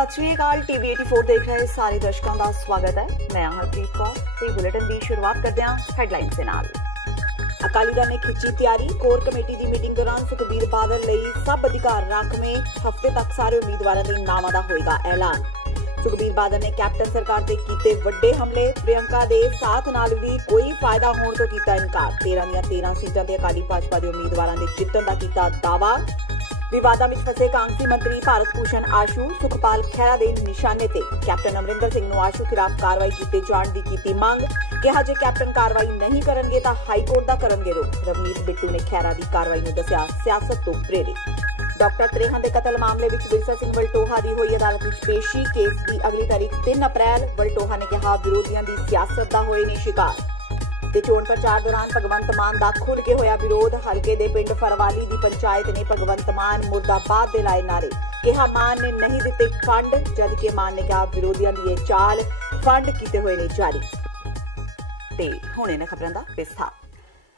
सत श्री अकाल। टीवी 84 देख रहे सारे दर्शकों का स्वागत है। मैं हरप्रीत कौर ते बुलेटिन की शुरुआत करते हैं हैडलाइन से नाल। अकाली दल ने खिंची तैयारी। कोर कमेटी की मीटिंग दौरान सुखबीर बादल लई सब अधिकार राखवें। हफ्ते तक सारे उम्मीदवारों के नामां दा होएगा ऐलान। सुखबीर बादल ने कैप्टन सरकार ते कीते वड्डे हमले। प्रियंका दे साथ नाल भी कोई फायदा होने तो कीता इनकार। 13 ਦੀਆਂ 13 सीटां ते अकाली भाजपा के उम्मीदवारों के जितण का कीता दावा। विवादां विच फसे कांग्रेसी मंत्री भारत भूषण आशू सुखपाल खैरा के निशाने ते कैप्टन अमरिंदर सिंह नूं आशू खिलाफ कार्रवाई कीते जाण दी कीती मंग। कहा जे कैप्टन कार्रवाई नहीं करनगे तां हाईकोर्ट दा करनगे रुख। रवनीत बिट्टू ने खैरा की कार्रवाई नूं दस्सिया सियासत तो प्रेरित। डॉक्टर त्रेहान के कतल मामले में विरसा सिंह वलटोहा की हुई अदालत में पेशी। केस की अगली तारीख 3 अप्रैल। वलटोहा ने कहा विरोधियों की सियासत का होए ने शिकार। ते चोण प्रचार दौरान भगवंत मान का खुल के होया विरोध। हल्के दे पिंड फरवाली की पंचायत ने भगवंत मान मुर्दाबाद दे लाए नारे। कहा मान ने नहीं दिते फंड, जबकि मान ने कहा विरोधियों की यह चाल फंड किए हुए ने जारी। ते हुणे ने खबरां दा विस्तार।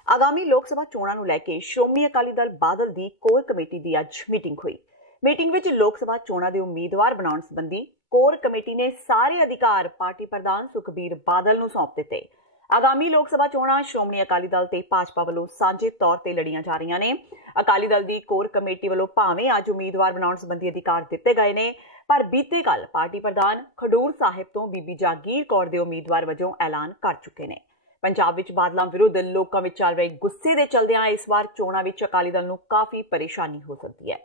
आगामी लोक सभा चोणां नूं लैके श्रोमणी अकाली दल बादल की कोर कमेटी की अज मीटिंग हुई। मीटिंग विच लोक सभा चोणां दे उम्मीदवार बनाउण संबंधी कोर कमेटी ने सारे अधिकार पार्टी प्रधान सुखबीर बादल नूं सौंप दिते। आगामी लोक सभा चोणां श्रोमणी अकाली दल ते भाजपा वालों सांझे तौर पर लड़ियां जा रही ने। अकाली दल की कोर कमेटी वालों भावें अज उम्मीदवार बनाउण संबंधी अधिकार दिते गए ने, पर बीते कल पार्टी प्रधान खडूर साहिब तो बीबी जागीर कौर दे उम्मीदवार वजों ऐलान कर चुके ने। पंजाब विच बादलों विरुद्ध लोकां विच चल रहे गुस्से दे चलदिआं इस बार चोणां विच अकाली दल नूं काफ़ी परेशानी हो सकती है।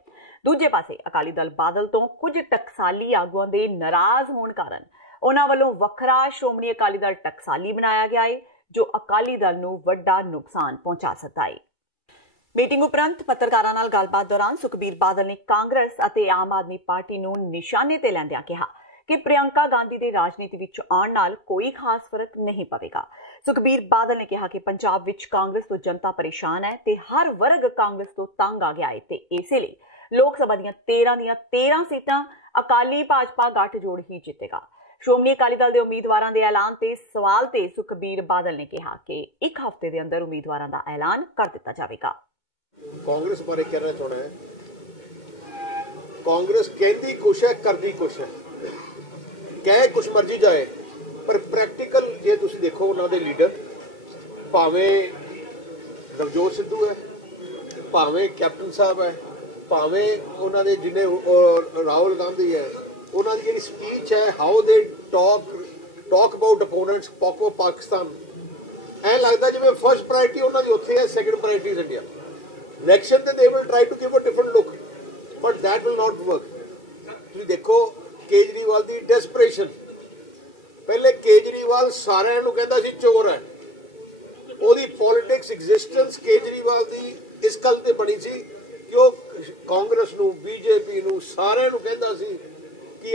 दूजे पासे अकाली दल बादल तो कुछ टकसाली आगुआं दे नाराज होण कारण उन्हां वल्लों वखरा श्रोमणी अकाली दल टकसाली बनाया गया है, जो अकाली दल नूं वड्डा नुकसान पहुंचा सकता है। मीटिंग उपरंत पत्रकारां नाल गलबात दौरान सुखबीर बादल ने कांग्रेस अते आम आदमी पार्टी नूं निशाने ते लैंदिआं कहा कि प्रियंका गांधी की राजनीति विच आउण नाल कोई खास फर्क नहीं पवेगा। सुखबीर बादल ने कहा कि पंजाब विच कांग्रेस तो जनता परेशान है ते हर वर्ग कांग्रेस तो तंग आ गया है ते इसे लिए लोक सभा ਦੀਆਂ 13 सीटां अकाली भाजपा गठजोड़ ही जितेगा। श्रोमणी अकाली दल के उम्मीदवारों के ऐलान ते सवाल ते सुखबीर बादल ने कहा कि एक हफ्ते के अंदर उम्मीदवारों का ऐलान कर दिता जाएगा। कांग्रेस बारे कहना चाहना है, कांग्रेस कहती कुछ है करती कुछ है, कह कुछ मर्जी जाए, पर प्रैक्टिकल जे तुसी देखो उन्होंने लीडर भावें नवजोत सिद्धू है, भावें कैप्टन साहब है, भावें उन्होंने जिन्हें राहुल गांधी है, उन्होंने जी स्पीच है how they talk about opponents पॉको पाकिस्तान, ऐ लगता जिवें फर्स्ट प्रायोरिटी उन्होंने उत्थे है, second priority is India. Election they will try to give a different look, but that will not work. तुसीं देखो केजरीवाल की डेस्परेशन, पहले केजरीवाल सारिਆਂ ਨੂੰ कहता सी चोर है, ਉਹਦੀ पॉलिटिक्स एग्जिस्टेंस केजरीवाल की इस गल ते बनी सी कि वो कांग्रेस नूं बीजेपी नूं सारिਆਂ ਨੂੰ कहता सी कि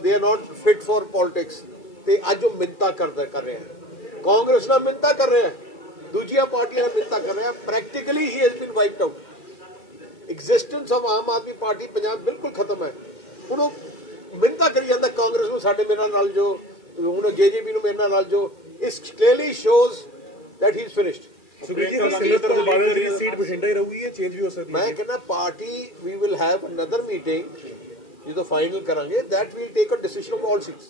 they are not fit for politics. ते अज वो मिन्नतां कर रहे हैं, कांग्रेस नाल मिन्नतां कर रहे हैं, दूजिया पार्टियां नाल मिन्नतां कर रहे हैं। Practically he has been wiped out. Existence of Aam Aadmi party Punjab बिल्कुल खत्म है। हुण वो मिन्नतां करी जांदा कांग्रेस नूं साडे मेरे नाल जो हुण जेजेपी नूं मेरे नाल जो this clearly shows that he is finished. मैं कहना party we will have another meeting जो फाइनल करांगे that will take a decision of all seats.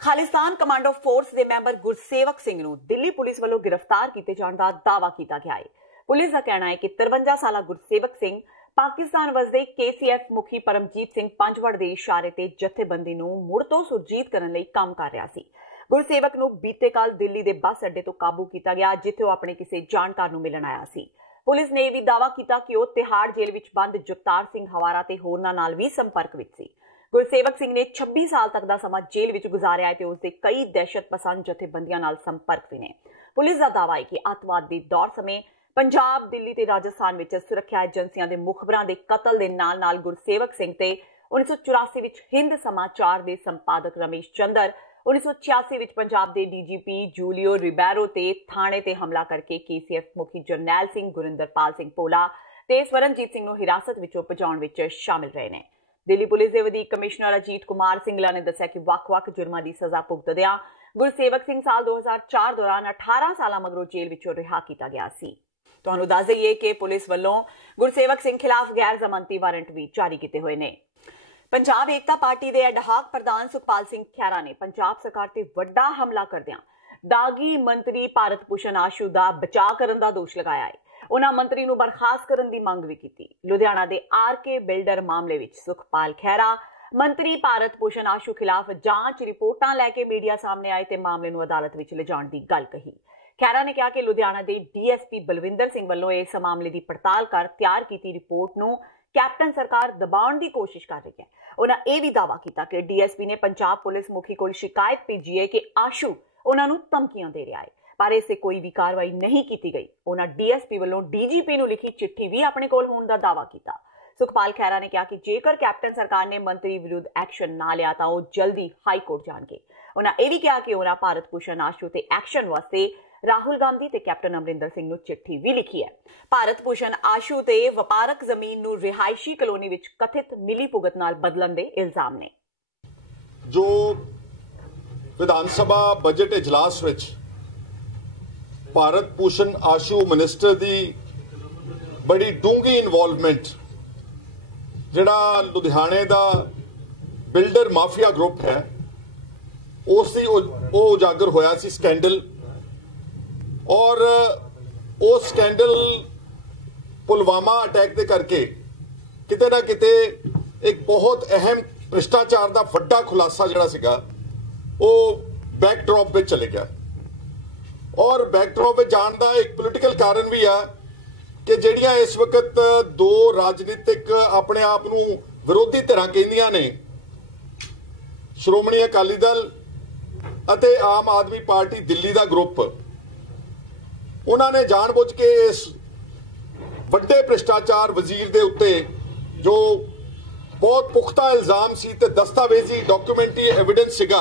Khalistan commando force के मैंबर गुरसेवक सिंह नूं दिल्ली पुलिस वालों गिरफ्तार किए जाने का दावा किया गया है। पुलिस का कहना है कि 53 साला गुरसेवक सिंह पाकिस्तान वसदे KCF मुखी परमजीत सिंह पंजवड़ के इशारे ते जथेबंदी नूं मुड़ तो सुरजीत करने लई काम कर रहा सी। गुरसेवक नूं बीते कल दिल्ली के बस अड्डे तो काबू किया गया, जिथे वह अपने किसी जानकार नूं मिलण आया सी। पुलिस ने यह भी दावा किया कि वह तिहाड़ जेल विच बंद जगतार सिंह हवारा ते होरनां नाल भी संपर्क विच सी। गुरसेवक सिंह ने 26 साल तक का समा जेल विच गुजारिया है ते उसदे कई दहशत पसंद जथेबंदियां नाल संपर्क भी ने। पुलिस का दावा है कि अतवाद के दौर समय पंजाब, दिल्ली ते राजस्थान विच सुरक्षा एजेंसियां दे मुखबरां दे कतल दे नाल-नाल गुरसेवक सिंह ते 1984 विच हिंद समाचार दे संपादक रमेश चंद्र, 1986 विच पंजाब दे DGP जूलियो रिबैरो ते थाणे ते हमला करके KCF मुखी जरनैल सिंह, गुरिंदरपाल सिंह भोला ते स्वरणजीत सिंह नूं हिरासत विचों भजाउण विच शामिल रहे ने। दिल्ली पुलिस के वधीक कमिश्नर अजीत कुमार सिंगला ने दस्सिया कि वख-वख जुर्मां दी सज़ा भुगतदिआं गुरसेवक सिंह साल 2004 दौरान 18 साल मगरों जेल विचों रिहा किया गया सी। तुहानूं दस दईए कि पुलिस वल्लों गुरसेवक सिंह खिलाफ गैर जमानती वारंट भी जारी किए हुए ने। ਪੰਜਾਬ ਏਕਤਾ ਪਾਰਟੀ ਦੇ ਅਡਹਾਕ ਪ੍ਰਧਾਨ ਸੁਖਪਾਲ ਸਿੰਘ ਖਹਿਰਾ ਨੇ ਪੰਜਾਬ ਸਰਕਾਰ ਤੇ ਵੱਡਾ ਹਮਲਾ ਕਰਦਿਆਂ ਦਾਗੀ ਮੰਤਰੀ ਭਾਰਤ ਭੂਸ਼ਣ ਆਸ਼ੂ ਦਾ ਬਚਾਅ ਕਰਨ ਦਾ ਦੋਸ਼ ਲਗਾਇਆ ਹੈ। ਉਹਨਾਂ ਮੰਤਰੀ ਨੂੰ ਬਰਖਾਸਤ ਕਰਨ ਦੀ ਮੰਗ ਵੀ ਕੀਤੀ। ਲੁਧਿਆਣਾ ਦੇ ਆਰਕੇ ਬਿਲਡਰ ਮਾਮਲੇ ਵਿੱਚ ਸੁਖਪਾਲ ਖਹਿਰਾ ਮੰਤਰੀ ਭਾਰਤ ਭੂਸ਼ਣ ਆਸ਼ੂ ਖਿਲਾਫ ਜਾਂਚ ਰਿਪੋਰਟਾਂ ਲੈ ਕੇ ਮੀਡੀਆ ਸਾਹਮਣੇ ਆਏ ਤੇ ਮਾਮਲੇ ਨੂੰ ਅਦਾਲਤ ਵਿੱਚ ਲਿਜਾਣ ਦੀ ਗੱਲ ਕਹੀ। ਖਹਿਰਾ ਨੇ ਕਿਹਾ ਕਿ ਲੁਧਿਆਣਾ ਦੇ ਡੀਐਸਪੀ ਬਲਵਿੰਦਰ ਸਿੰਘ ਵੱਲੋਂ ਇਸ ਮਾਮਲੇ ਦੀ ਪੜਤਾਲ ਕਰ ਤਿਆਰ ਕੀਤੀ ਰਿਪੋਰਟ ਨੂੰ ਕੈਪਟਨ ਸਰਕਾਰ ਦਬਾਉਣ ਦੀ ਕੋਸ਼ਿਸ਼ ਕਰ ਰਹੀ ਹੈ। ਉਹਨਾਂ ਇਹ ਵੀ ਦਾਅਵਾ ਕੀਤਾ ਕਿ ਡੀਐਸਪੀ ਨੇ ਪੰਜਾਬ ਪੁਲਿਸ ਮੁਖੀ ਕੋਲ ਸ਼ਿਕਾਇਤ ਭੇਜੀ ਹੈ ਕਿ ਆਸ਼ੂ ਉਹਨਾਂ ਨੂੰ ਧਮਕੀਆਂ ਦੇ ਰਿਹਾ ਹੈ, ਪਰ ਇਸ ਤੇ ਕੋਈ ਵੀ ਕਾਰਵਾਈ ਨਹੀਂ ਕੀਤੀ ਗਈ। ਉਹਨਾਂ ਡੀਐਸਪੀ ਵੱਲੋਂ ਡੀਜੀਪੀ ਨੂੰ ਲਿਖੀ ਚਿੱਠੀ ਵੀ ਆਪਣੇ ਕੋਲ ਹੋਣ ਦਾ ਦਾਅਵਾ ਕੀਤਾ। ਸੁਖਪਾਲ ਖਹਿਰਾ ਨੇ ਕਿਹਾ ਕਿ ਜੇਕਰ ਕੈਪਟਨ ਸਰਕਾਰ ਨੇ ਮੰਤਰੀ ਵਿਰੁੱਧ ਐਕਸ਼ਨ ਨਾ ਲਿਆ ਤਾਂ ਉਹ ਜਲਦੀ ਹਾਈ ਕੋਰਟ ਜਾਣਗੇ। ਉਹਨਾਂ ਇਹ ਵੀ ਕਿਹਾ ਕਿ ਉਹਨਾਂ ਭਾਰਤ ਭੂਸ਼ਣ ਆਸ਼ੂ ਤੇ ਐਕਸ਼ਨ ਵਾਸਤੇ ਰਾਹੁਲ ਗਾਂਧੀ ਤੇ ਕੈਪਟਨ ਅਮਰਿੰਦਰ ਸਿੰਘ ਨੂੰ ਚਿੱਠੀ ਵੀ ਲਿਖੀ ਹੈ। ਭਾਰਤ ਭੂਸ਼ਣ ਆਸ਼ੂ ਤੇ ਵਪਾਰਕ ਜ਼ਮੀਨ ਨੂੰ ਰਿਹਾਇਸ਼ੀ ਕਲੋਨੀ ਵਿੱਚ ਕਥਿਤ ਮਿਲੀ ਭੁਗਤ ਨਾਲ ਬਦਲਣ ਦੇ ਇਲਜ਼ਾਮ ਨੇ। ਜੋ ਵਿਧਾਨ ਸਭਾ ਬਜਟ ਇਜਲਾਸ ਵਿੱਚ ਭਾਰਤ ਭੂਸ਼ਣ ਆਸ਼ੂ ਮਿਨਿਸਟਰ ਦੀ ਬੜੀ ਡੂੰਘੀ ਇਨਵੋਲਵਮੈਂਟ, ਜਿਹੜਾ ਲੁਧਿਆਣੇ ਦਾ ਬਿਲਡਰ ਮਾਫੀਆ ਗਰੁੱਪ ਹੈ, ਉਸ ਦੀ ਉਹ ਉਜਾਗਰ ਹੋਇਆ ਸੀ ਸਕੈਂਡਲ। ਔਰ ਉਹ ਸਕੈਂਡਲ ਪੁਲਵਾਮਾ ਅਟੈਕ ਦੇ ਕਰਕੇ ਕਿਤੇ ਨਾ ਕਿਤੇ ਇੱਕ ਬਹੁਤ ਅਹਿਮ ਭ੍ਰਿਸ਼ਟਾਚਾਰ ਦਾ ਵੱਡਾ ਖੁਲਾਸਾ ਜਿਹੜਾ ਸੀਗਾ ਉਹ ਬੈਕਡ੍ਰੌਪ ਵਿੱਚ ਚਲੇ ਗਿਆ। ਔਰ ਬੈਕਡ੍ਰੌਪ ਵਿੱਚ ਜਾਣ ਦਾ ਇੱਕ ਪੋਲੀਟੀਕਲ ਕਾਰਨ ਵੀ ਆ ਕਿ ਜਿਹੜੀਆਂ ਇਸ ਵਕਤ ਦੋ ਰਾਜਨੀਤਿਕ ਆਪਣੇ ਆਪ ਨੂੰ ਵਿਰੋਧੀ ਧਿਰਾਂ ਕਹਿੰਦੀਆਂ ਨੇ, ਸ਼੍ਰੋਮਣੀ ਅਕਾਲੀ ਦਲ ਅਤੇ ਆਮ ਆਦਮੀ ਪਾਰਟੀ ਦਿੱਲੀ ਦਾ ਗਰੁੱਪ, ਉਹਨਾਂ ਨੇ ਜਾਣਬੁੱਝ ਕੇ ਇਸ ਵੱਡੇ ਭ੍ਰਿਸ਼ਟਾਚਾਰ ਵਜ਼ੀਰ ਦੇ ਉੱਤੇ ਜੋ ਬਹੁਤ ਪੁਖਤਾ ਇਲਜ਼ਾਮ ਸੀ ਤੇ ਦਸਤਾਵੇਜ਼ੀ ਡਾਕੂਮੈਂਟਰੀ ਐਵੀਡੈਂਸ ਸੀਗਾ,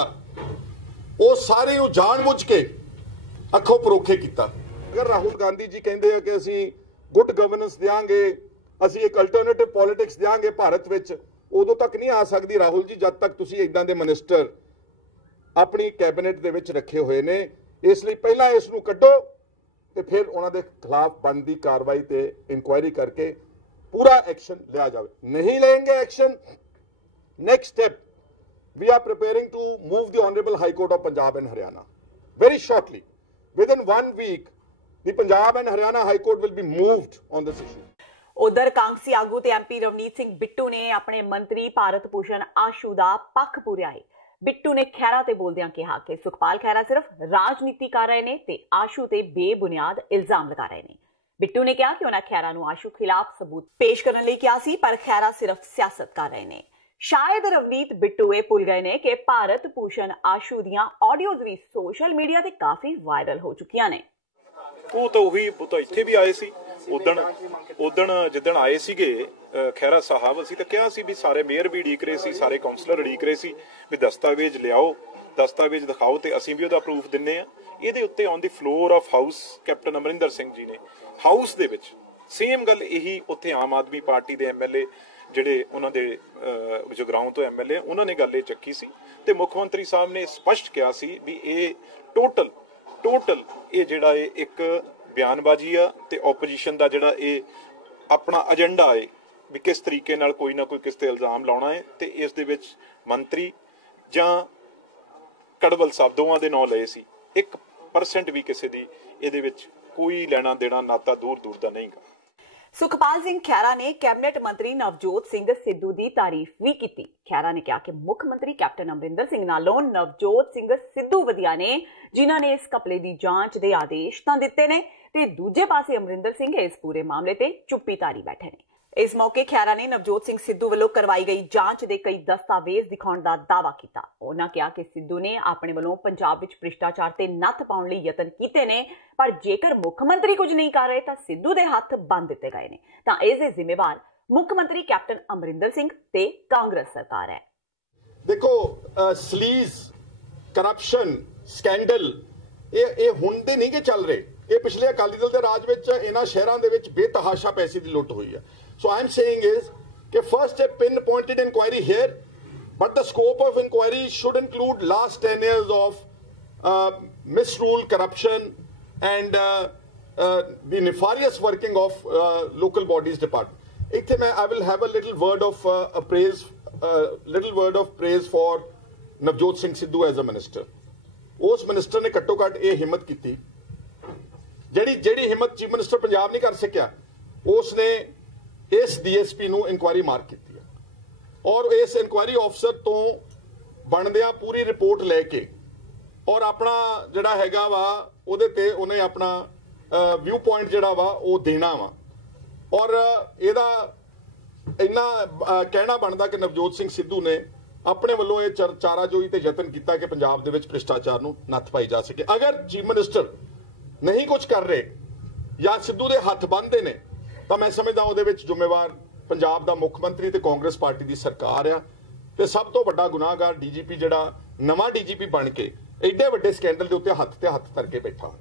ਉਹ ਸਾਰੇ ਨੂੰ ਜਾਣਬੁੱਝ ਕੇ ਅੱਖੋਂ ਪਰੋਖੇ ਕੀਤਾ। ਅਗਰ ਰਾਹੁਲ ਗਾਂਧੀ ਜੀ ਕਹਿੰਦੇ ਆ ਕਿ ਅਸੀਂ ਗੁੱਡ ਗਵਰਨੈਂਸ ਦਿਆਂਗੇ, ਅਸੀਂ ਇੱਕ ਅਲਟਰਨੇਟਿਵ ਪੋਲਿਟਿਕਸ ਦਿਆਂਗੇ ਭਾਰਤ ਵਿੱਚ, ਉਦੋਂ ਤੱਕ ਨਹੀਂ ਆ ਸਕਦੀ ਰਾਹੁਲ ਜੀ ਜਦ ਤੱਕ ਤੁਸੀਂ ਇਦਾਂ ਦੇ ਮਿਨਿਸਟਰ ਆਪਣੀ ਕੈਬਨਿਟ ਦੇ ਵਿੱਚ ਰੱਖੇ ਹੋਏ ਨੇ। ਇਸ ਲਈ ਪਹਿਲਾਂ ਇਸ ਨੂੰ ਕੱਢੋ ਤੇ ਫਿਰ ਉਹਨਾਂ ਦੇ ਖਿਲਾਫ ਬਣਦੀ ਕਾਰਵਾਈ ਤੇ ਇਨਕੁਆਇਰੀ ਕਰਕੇ ਪੂਰਾ ਐਕਸ਼ਨ ਲਿਆ ਜਾਵੇ। ਨਹੀਂ ਲੈਣਗੇ action, next step we are preparing to move the Honorable High Court of Punjab and Haryana very shortly. Within 1 week, the Punjab and Haryana High Court will be moved on this issue. ਉਧਰ ਕਾਂਗਸੀ ਆਗੂ ਤੇ MP Ravneet Singh Bittu ਨੇ ਆਪਣੇ ਮੰਤਰੀ ਭਾਰਤ ਭੂਸ਼ਣ ਆਸ਼ੂ ਦਾ ਪੱਖ ਪੂਰਿਆ ਹੈ। ਬਿੱਟੂ ਨੇ ਖਹਿਰਾ ਤੇ ਬੋਲਦਿਆਂ ਕਿਹਾ ਕਿ ਸੁਖਪਾਲ ਖਹਿਰਾ ਸਿਰਫ ਰਾਜਨੀਤੀ ਕਰ ਰਹੇ ਨੇ ਤੇ ਆਸ਼ੂ ਤੇ ਬੇਬੁਨਿਆਦ ਇਲਜ਼ਾਮ ਲਗਾ ਰਹੇ ਨੇ। ਬਿੱਟੂ ਨੇ ਕਿਹਾ ਕਿ ਉਹਨਾਂ ਖਹਿਰਾ ਨੂੰ ਆਸ਼ੂ ਖਿਲਾਫ ਸਬੂਤ ਪੇਸ਼ ਕਰਨ ਲਈ ਕਿਹਾ ਸੀ, ਪਰ ਖਹਿਰਾ ਸਿਰਫ ਸਿਆਸਤ ਕਰ ਰਹੇ ਨੇ। ਸ਼ਾਇਦ ਰਵਨੀਤ ਬਿੱਟੂ ਇਹ ਭੁੱਲ ਗਏ ਨੇ ਕਿ ਭਾਰਤ ਭੂਸ਼ਣ ਆਸ਼ੂ ਦੀਆਂ ਆਡੀਓਜ਼ ਵੀ ਸੋਸ਼ਲ ਮੀਡੀਆ ਤੇ ਕਾਫੀ ਵਾਇਰਲ ਹੋ ਚੁੱਕੀਆਂ ਨੇ। ਉਹ ਤਾਂ ਉਹੀ ਇੱਥੇ ਵੀ ਆਏ ਸੀ ਉਦਣ ਜਿੱਦਣ ਆਏ ਸੀਗੇ ਖਹਿਰਾ ਸਾਹਿਬ, ਅਸੀਂ ਤਾਂ ਕਿਹਾ ਸੀ ਵੀ ਸਾਰੇ ਮੇਅਰ ਵੀ ਉਡੀਕ ਰਹੇ ਸੀ, ਸਾਰੇ ਕਾਉਂਸਲਰ ਉਡੀਕ ਰਹੇ ਸੀ ਵੀ ਦਸਤਾਵੇਜ਼ ਲਿਆਓ, ਦਸਤਾਵੇਜ਼ ਦਿਖਾਓ ਤੇ ਅਸੀਂ ਵੀ ਉਹਦਾ ਪ੍ਰੂਫ ਦਿੰਨੇ ਆ। ਇਹਦੇ ਉੱਤੇ on the floor of house captain Amarinder Singh ji ਨੇ ਹਾਊਸ ਦੇ ਵਿੱਚ ਸੇਮ ਗੱਲ ਇਹੀ ਉੱਥੇ ਆਮ ਆਦਮੀ ਪਾਰਟੀ ਦੇ ਐਮਐਲਏ ਜਿਹੜੇ ਉਹਨਾਂ ਦੇ ਜਗਰਾਉਂ ਤੋਂ ਐਮਐਲਏ ਉਹਨਾਂ ਨੇ ਗੱਲ ਇਹ ਚੱਕੀ ਸੀ ਤੇ ਮੁੱਖ ਮੰਤਰੀ ਸਾਹਿਬ ਨੇ ਸਪਸ਼ਟ ਕਿਹਾ ਸੀ ਵੀ ਇਹ ਟੋਟਲ ਇਹ ਜਿਹੜਾ ਇਹ ਇੱਕ ਬਿਆਨਬਾਜ਼ੀ ਆ ਤੇ ਆਪੋਜੀਸ਼ਨ ਦਾ ਜਿਹੜਾ ਇਹ ਆਪਣਾ ਏਜੰਡਾ ਹੈ ਵੀ ਕਿਸ ਤਰੀਕੇ ਨਾਲ ਕੋਈ ਨਾ ਕੋਈ ਕਿਸ ਤੇ ਇਲਜ਼ਾਮ ਲਾਉਣਾ ਹੈ ਤੇ ਇਸ ਦੇ ਵਿੱਚ ਮੰਤਰੀ ਜਾਂ ਕੜਵਲ ਸਾਹਿਬ ਦੋਵਾਂ ਦੇ ਨਾਂ ਲਏ ਸੀ। 1% ਵੀ ਕਿਸੇ ਦੀ ਇਹਦੇ ਵਿੱਚ ਕੋਈ ਲੈਣਾ ਦੇਣਾ ਨਾਤਾ ਦੂਰ ਦਾ ਨਹੀਂਗਾ। ਸੁਖਪਾਲ ਸਿੰਘ ਖਹਿਰਾ ਨੇ ਕੈਬਨਿਟ ਮੰਤਰੀ ਨਵਜੋਤ ਸਿੰਘ ਸਿੱਧੂ ਦੀ ਤਾਰੀਫ ਵੀ ਕੀਤੀ। ਖਹਿਰਾ ਨੇ ਕਿਹਾ ਕਿ ਮੁੱਖ ਮੰਤਰੀ ਕੈਪਟਨ ਅਮਰਿੰਦਰ ਸਿੰਘ ਨਾਲੋਂ ਨਵਜੋਤ ਸਿੰਘ ਸਿੱਧੂ ਵਧੀਆ ਨੇ, ਜਿਨ੍ਹਾਂ ਨੇ ਇਸ ਘਪਲੇ ਦੀ ਜਾਂਚ ਦੇ ਆਦੇਸ਼ ਤਾਂ ਦਿੱਤੇ ਨੇ ਤੇ ਦੂਜੇ ਪਾਸੇ ਅਮਰਿੰਦਰ ਸਿੰਘ ਇਸ ਪੂਰੇ ਮਾਮਲੇ ਤੇ ਚੁੱਪੀ ਧਾਰੀ ਬੈਠੇ ਨੇ। ਇਸ ਮੌਕੇ ਖਹਿਰਾ ਨੇ ਨਵਜੋਤ ਸਿੰਘ ਸਿੱਧੂ ਵੱਲੋਂ ਕਰਵਾਈ ਗਈ ਜਾਂਚ ਦੇ ਕਈ ਦਸਤਾਵੇਜ਼ ਦਿਖਾਉਣ ਦਾ ਦਾਅਵਾ ਕੀਤਾ। ਉਹਨਾਂ ਕਿਹਾ ਕਿ ਸਿੱਧੂ ਨੇ ਆਪਣੇ ਵੱਲੋਂ ਪੰਜਾਬ ਵਿੱਚ ਭ੍ਰਿਸ਼ਟਾਚਾਰ ਤੇ ਨੱਥ ਪਾਉਣ ਲਈ ਯਤਨ ਕੀਤੇ ਨੇ, ਪਰ ਜੇਕਰ ਮੁੱਖ ਮੰਤਰੀ ਕੁਝ ਨਹੀਂ ਕਰ ਰਹੇ ਤਾਂ ਸਿੱਧੂ ਦੇ ਹੱਥ ਬੰਨ੍ਹ ਦਿੱਤੇ ਗਏ ਨੇ ਤਾਂ ਇਸ ਦੇ ਜ਼ਿੰਮੇਵਾਰ ਮੁੱਖ ਮੰਤਰੀ ਕੈਪਟਨ ਅਮਰਿੰਦਰ ਸਿੰਘ ਤੇ ਕਾਂਗਰਸ ਸਰਕਾਰ ਹੈ। ਦੇਖੋ ਸਲੀਜ਼, ਕਰਪਸ਼ਨ, ਸਕੈਂਡਲ ਇਹ ਹੁਣ ਦੇ ਨਹੀਂ ਕਿ ਚੱਲ ਰਹੇ, ਇਹ ਪਿਛਲੇ ਅਕਾਲੀ ਦਲ ਦੇ ਰਾਜ ਵਿੱਚ ਇਹਨਾਂ ਸ਼ਹਿਰਾਂ ਦੇ ਵਿੱਚ ਬੇਤਹਾਸ਼ਾ ਪੈਸੇ ਦੀ ਲੁੱਟ ਹੋਈ ਹੈ। So I'm saying is that first a pinpointed inquiry here, but the scope of inquiry should include last 10 years of misrule, corruption and the nefarious working of local bodies department. I will have a little word of praise little word of praise for Navjot Singh Sidhu as a minister. उस minister ने घट्टो घट ये हिम्मत की ਜਿਹੜੀ हिम्मत chief minister Punjab नहीं कर सकिया, उसने इस DSP ਨੂੰ ਇਨਕੁਆਇਰੀ ਮਾਰਕ ਕੀਤੀ ਹੈ और इस ਇਨਕੁਆਇਰੀ ਅਫਸਰ ਤੋਂ ਬਣਦਿਆਂ पूरी रिपोर्ट लैके और अपना ਜਿਹੜਾ ਹੈਗਾ ਵਾ ਉਹਦੇ ਤੇ ਉਹਨੇ ਆਪਣਾ व्यू पॉइंट ਜਿਹੜਾ ਵਾ ਉਹ ਦੇਣਾ ਵਾ। और ਇਹਦਾ ਇੰਨਾ ਕਹਿਣਾ ਬਣਦਾ ਕਿ ਨਵਜੋਤ ਸਿੰਘ ਸਿੱਧੂ ਨੇ ਆਪਣੇ ਵੱਲੋਂ ਇਹ ਚਾਰਾਜੋਈ ਤੇ ਯਤਨ ਕੀਤਾ ਕਿ ਪੰਜਾਬ ਦੇ ਵਿੱਚ ਭ੍ਰਿਸ਼ਟਾਚਾਰ ਨੂੰ ਨੱਥ ਪਾਈ ਜਾ ਸਕੇ। ਅਗਰ ਚੀਫ ਮਿਨਿਸਟਰ नहीं कुछ कर रहे या सिद्धू दे हथ बंधे ने तो मैं समझदा ਉਹਦੇ ਵਿੱਚ ਜ਼ਿੰਮੇਵਾਰ पंजाब ਦਾ मुख मंत्री ते कांग्रेस पार्टी ਦੀ ਸਰਕਾਰ ਆ ਤੇ ਸਭ ਤੋਂ ਵੱਡਾ ਗੁਨਾਹਗਾਰ DGP ਜਿਹੜਾ ਨਵਾਂ DGP ਬਣ ਕੇ ਐਡੇ ਵੱਡੇ ਸਕੈਂਡਲ ਦੇ ਉੱਤੇ ਹੱਥ ਤੇ ਹੱਥ ਧਰ ਕੇ ਬੈਠਾ।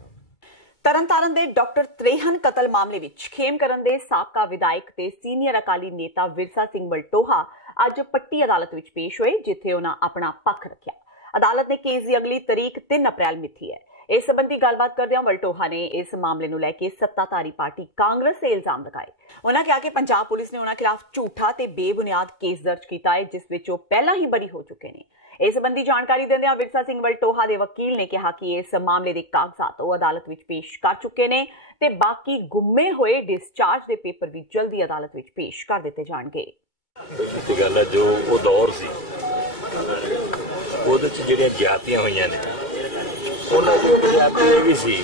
ਤਰਨਤਾਰਨ ਦੇ ਡਾਕਟਰ ਤ੍ਰੇਹਨ ਕਤਲ ਮਾਮਲੇ ਵਿੱਚ ਖੇਮਕਰਨ ਦੇ ਸਾਬਕਾ ਵਿਧਾਇਕ ਤੇ ਸੀਨੀਅਰ ਅਕਾਲੀ ਨੇਤਾ ਵਿਰਸਾ ਸਿੰਘ ਵਲਟੋਹਾ ਅੱਜ ਪੱਟੀ ਅਦਾਲਤ ਵਿੱਚ ਪੇਸ਼ ਹੋਏ, ਜਿੱਥੇ ਉਹਨਾਂ ਆਪਣਾ ਪੱਖ ਰੱਖਿਆ। ਅਦਾਲਤ ਨੇ ਕੇਸ ਦੀ ਅਗਲੀ ਤਾਰੀਖ 3 ਅਪ੍ਰੈਲ ਮਿੱਥੀ ਹੈ। इस संबंधी गलबात करदे वलटोहा ने इस मामले नूं लैके सत्ताधारी पार्टी कांग्रेस से इल्जाम लगाए। उन्होंने कहा कि पंजाब पुलिस ने उन्होंने खिलाफ झूठा ते बेबुनियाद केस दर्ज किया है, जिस विच ओह पहला ही बरी हो चुके हैं। इस संबंधी जानकारी देंदे विरसा सिंह वलटोहा के वकील ने कहा कि इस मामले के कागजात ओह अदालत विच पेश कर चुके हैं ते बाकी गुमे हुए डिस्चार्ज के पेपर भी जल्दी अदालत विच पेश कर दिते जाणगे। गल है जो वो दौर सी ਉਹਦੇ ਚ ਜਿਹੜੀਆਂ ਜ਼ਿਆਦਤੀਆਂ ਹੋਈਆਂ ਨੇ ਉਹਨਾਂ ਦੀ ਜ਼ਿਆਦਤੀ ਇਹ ਵੀ ਸੀ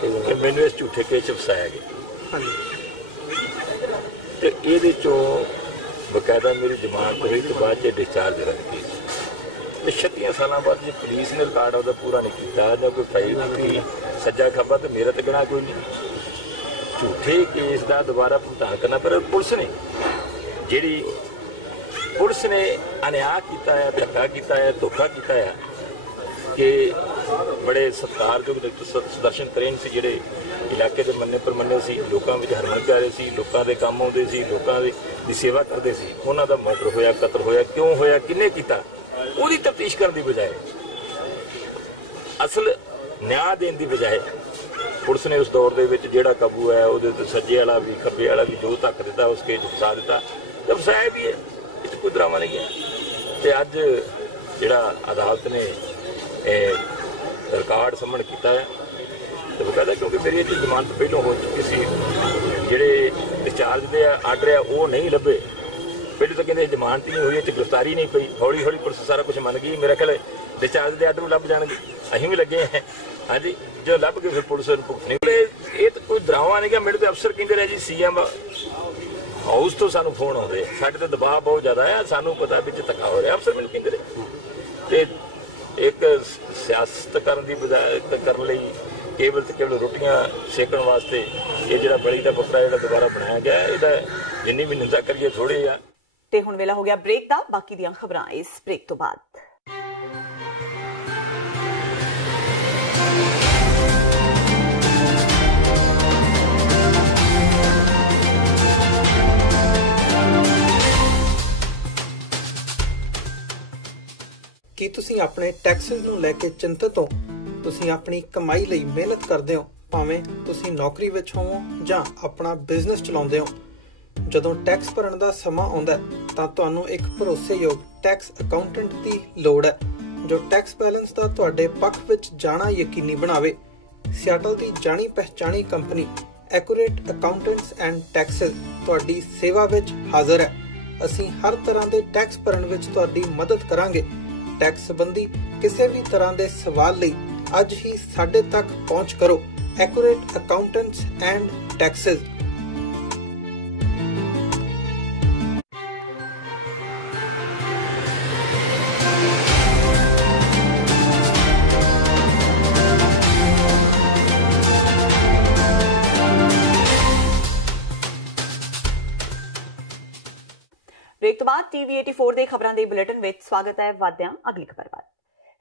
ਕਿ ਮੈਨੂੰ ਇਸ ਝੂਠੇ ਕੇਸ 'ਚ ਫਸਾਇਆ ਗਿਆ ਤੇ ਇਹਦੇ ਚੋਂ ਬਕਾਇਦਾ ਮੇਰੀ ਜ਼ਮਾਨਤ ਹੋਈ ਤੇ ਬਾਅਦ 'ਚ ਡਿਸਚਾਰਜ ਰੱਖ ਕੇ ਤੇ 36 ਸਾਲਾਂ ਬਾਅਦ ਜੇ ਪੁਲਿਸ ਨੇ ਰਿਕਾਰਡ ਉਹਦਾ ਪੂਰਾ ਨਹੀਂ ਕੀਤਾ ਜਾਂ ਕੋਈ ਫਾਈਲ ਨਹੀਂ ਕੀਤੀ ਸੱਜਾ ਖੱਬਾ ਤੇ ਮੇਰਾ ਤਾਂ ਗੁਨਾਹ ਕੋਈ ਨਹੀਂ। ਝੂਠੇ ਕੇਸ ਦਾ ਦੁਬਾਰਾ ਭੁਗਤਾਨ ਕਰਨਾ ਪਰ ਪੁਲਿਸ ਨੇ ਜਿਹੜੀ पुलिस ने अन्याय किया है, धक्का किया है, धोखा किया है कि बड़े सत्कारयोग सुदर्शन करेन से जोड़े इलाके के मन्ने परमन्ने से लोगों में हरमन प्यारे से लोगों के काम आते सी लोगों की सेवा करते सी उन्हों का मौत होया कतल होया क्यों होया किन्ने किया उसकी तफ्तीश करने की बजाय असल न्याय देने की बजाय पुलिस ने उस दौर के जोड़ा काबू है वो सज्जे वाला भी खब्बे वाला भी जो धक्क दिता उस केस फसा दिता तो फसाया भी है, कोई ड्रामा नहीं है। तो अज जिहड़ा अदालत ने रिकॉर्ड समन किया है तो कहता क्योंकि मेरी इतनी जमानत पहलों हो चुकी सी जिहड़े डिस्चार्ज के आर्डर है वो नहीं लभे पहले तो कहते जमानत ही नहीं हुई, गिरफ्तारी नहीं पई, हौली हौली पुलिस सारा कुछ मन गई। मेरा ख्याल डिस्चार्ज के आर्डर लभ जाएंगे, असीं भी लगे हैं हाँ जी, जो लभ के फिर पुलिस भुगतनी। ये तो कोई ड्रामा नहीं गा। मेरे तो अफसर कहते रहे जी CM हाउस तो सानू फोन आते साढ़े तो दबाव बहुत ज़्यादा है, सानू पता भी धक्का हो रहा। अफसर मैंने कहते रहे एक सियासत करने की बजाय करने लई केवल रोटियां सेकण वास्ते ये जो बली का बकरा जो दोबारा बनाया गया इसका जिन्नी भी निंदा करिए थोड़ी आ। ते हुण वेला हो गया ब्रेक दा, बाकी दियां खबरां इस ब्रेक तो बाद। ਕੀ ਤੁਸੀਂ ਆਪਣੇ ਟੈਕਸਿਸ ਨੂੰ ਲੈ ਕੇ ਚਿੰਤਤ ਹੋ? ਤੁਸੀਂ ਆਪਣੀ ਕਮਾਈ ਲਈ ਮਿਹਨਤ ਕਰਦੇ ਹੋ, ਭਾਵੇਂ ਤੁਸੀਂ ਨੌਕਰੀ ਵਿੱਚ ਹੋਵੋ ਜਾਂ ਆਪਣਾ ਬਿਜ਼ਨਸ ਚਲਾਉਂਦੇ ਹੋ। ਜਦੋਂ ਟੈਕਸ ਭਰਨ ਦਾ ਸਮਾਂ ਆਉਂਦਾ ਤਾਂ ਤੁਹਾਨੂੰ ਇੱਕ ਭਰੋਸੇਯੋਗ ਟੈਕਸ ਅਕਾਊਂਟੈਂਟ ਦੀ ਲੋੜ ਹੈ ਜੋ ਟੈਕਸ ਬੈਲੈਂਸ ਦਾ ਤੁਹਾਡੇ ਪੱਖ ਵਿੱਚ ਜਾਣਾ ਯਕੀਨੀ ਬਣਾਵੇ। ਸਿਆਟਲ ਦੀ ਜਾਣੀ ਪਹਿਚਾਣੀ company Accurate accountants and Taxes ਤੁਹਾਡੀ ਸੇਵਾ ਵਿੱਚ ਹਾਜ਼ਰ ਹੈ। ਅਸੀਂ ਹਰ ਤਰ੍ਹਾਂ ਦੇ ਟੈਕਸ ਭਰਨ ਵਿੱਚ ਤੁਹਾਡੀ ਮਦਦ ਕਰਾਂਗੇ। ਟੈਕਸ ਸੰਬੰਧੀ ਕਿਸੇ ਵੀ ਤਰ੍ਹਾਂ ਦੇ ਸਵਾਲ ਲਈ ਅੱਜ ਹੀ ਸਾਡੇ ਤੱਕ ਪਹੁੰਚ ਕਰੋ। Accurate accountants and taxes. Break तो बाद TV 84 ਦੇ ਖਬਰਾਂ ਦੇ ਬੁਲੇਟਿਨ ਵਿੱਚ ਸਵਾਗਤ ਹੈ। ਵਾਦਿਆਂ ਅਗਲੀ ਖਬਰ ਬਾਅਦ।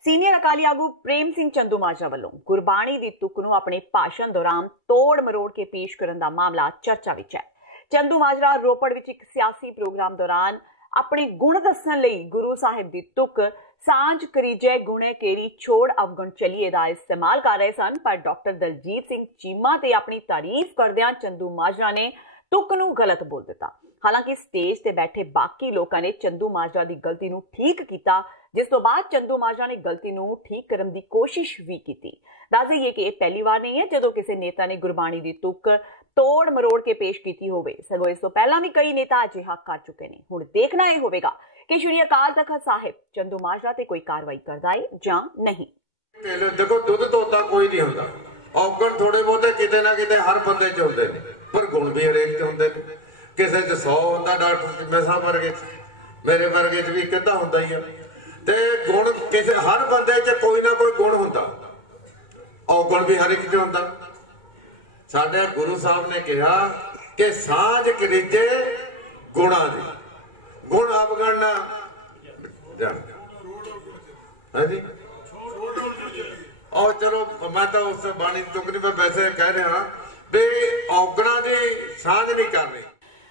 ਸੀਨੀਅਰ ਅਕਾਲੀ ਆਗੂ ਪ੍ਰੇਮ ਸਿੰਘ ਚੰਦੂਮਾਜਰਾ ਵੱਲੋਂ ਗੁਰਬਾਣੀ ਦੀ ਤੁਕ ਨੂੰ ਆਪਣੇ ਭਾਸ਼ਣ ਦੌਰਾਨ ਤੋੜ ਮਰੋੜ ਕੇ ਪੇਸ਼ ਕਰਨ ਦਾ ਮਾਮਲਾ ਚਰਚਾ ਵਿੱਚ ਹੈ। ਚੰਦੂਮਾਜਰਾ ਰੋਪੜ ਵਿੱਚ ਇੱਕ ਸਿਆਸੀ ਪ੍ਰੋਗਰਾਮ ਦੌਰਾਨ ਆਪਣੇ ਗੁਣ ਦੱਸਣ ਲਈ ਗੁਰੂ ਸਾਹਿਬ ਦੀ ਤੁਕ ਸਾਂਝ ਕਰੀਜੈ ਗੁਣੇ ਕੇਰੀ ਛੋੜ ਅਵਗੁਣ ਚਲੀਏ ਦਾ ਇਸਤੇਮਾਲ ਕਰ ਰਹੇ ਸਨ, ਪਰ ਡਾਕਟਰ ਦਲਜੀਤ ਸਿੰਘ ਚੀਮਾ ਤੇ ਆਪਣੀ ਤਾਰੀਫ ਕਰਦਿਆਂ ਚੰਦੂਮਾਜਰਾ ਨੇ ਤੁਕ ਨੂੰ ਗਲਤ ਬੋਲ ਦਿੱਤਾ। ਹਾਲਾਂਕਿ ਸਟੇਜ ਤੇ ਬੈਠੇ ਬਾਕੀ ਲੋਕਾਂ ਨੇ ਚੰਦੂ ਮਾਜਰਾ ਦੀ ਗਲਤੀ ਨੂੰ ਠੀਕ ਕੀਤਾ, ਜਿਸ ਤੋਂ ਬਾਅਦ ਚੰਦੂ ਮਾਜਰਾ ਨੇ ਗਲਤੀ ਨੂੰ ਠੀਕ ਕਰਨ ਦੀ ਕੋਸ਼ਿਸ਼ ਵੀ ਕੀਤੀ। ਦੱਸ ਦਈਏ ਕਿ ਇਹ ਪਹਿਲੀ ਵਾਰ ਨਹੀਂ ਹੈ ਜਦੋਂ ਕਿਸੇ ਨੇਤਾ ਨੇ ਗੁਰਬਾਣੀ ਦੀ ਤੁਕ ਤੋੜ ਮਰੋੜ ਕੇ ਪੇਸ਼ ਕੀਤੀ ਹੋਵੇ, ਸਗੋਂ ਇਸ ਤੋਂ ਪਹਿਲਾਂ ਵੀ ਕਈ ਨੇਤਾ ਅਜਿਹਾ ਕਰ ਚੁੱਕੇ ਨੇ। ਹੁਣ ਦੇਖਣਾ ਇਹ ਹੋਵੇਗਾ ਕਿ ਸ਼੍ਰੀ ਅਕਾਲ ਤਖਤ ਸਾਹਿਬ ਚੰਦੂ ਮਾਜਰਾ ਤੇ ਕੋਈ ਕਾਰਵਾਈ ਕਰਦਾ ਹੈ ਜਾਂ ਨਹੀਂ। देखो दुध धोता कोई नहीं होता, औगण थोड़े बहुते किते ना किते हर बंदे च होंदे ने, पर गुण भी हरेक च होंदे ने। किसे च 100 होंदा, डॉक्टर मैं साहब वर्गे मेरे वर्गे च भी एक अद्धा होंदा ही है। ते गुण किसे हर बंदे च कोई ना कोई गुण होंदा, औगण भी हर एक च होंदा। साडे गुरु साहब ने कहा कि सांझ करीजे गुणा दी, गुण अवगणना है जी। और चलो मैं तो उस बाणी टुकड़ी में वैसे कह रहा भी औगणा दी साझ नहीं कर रही।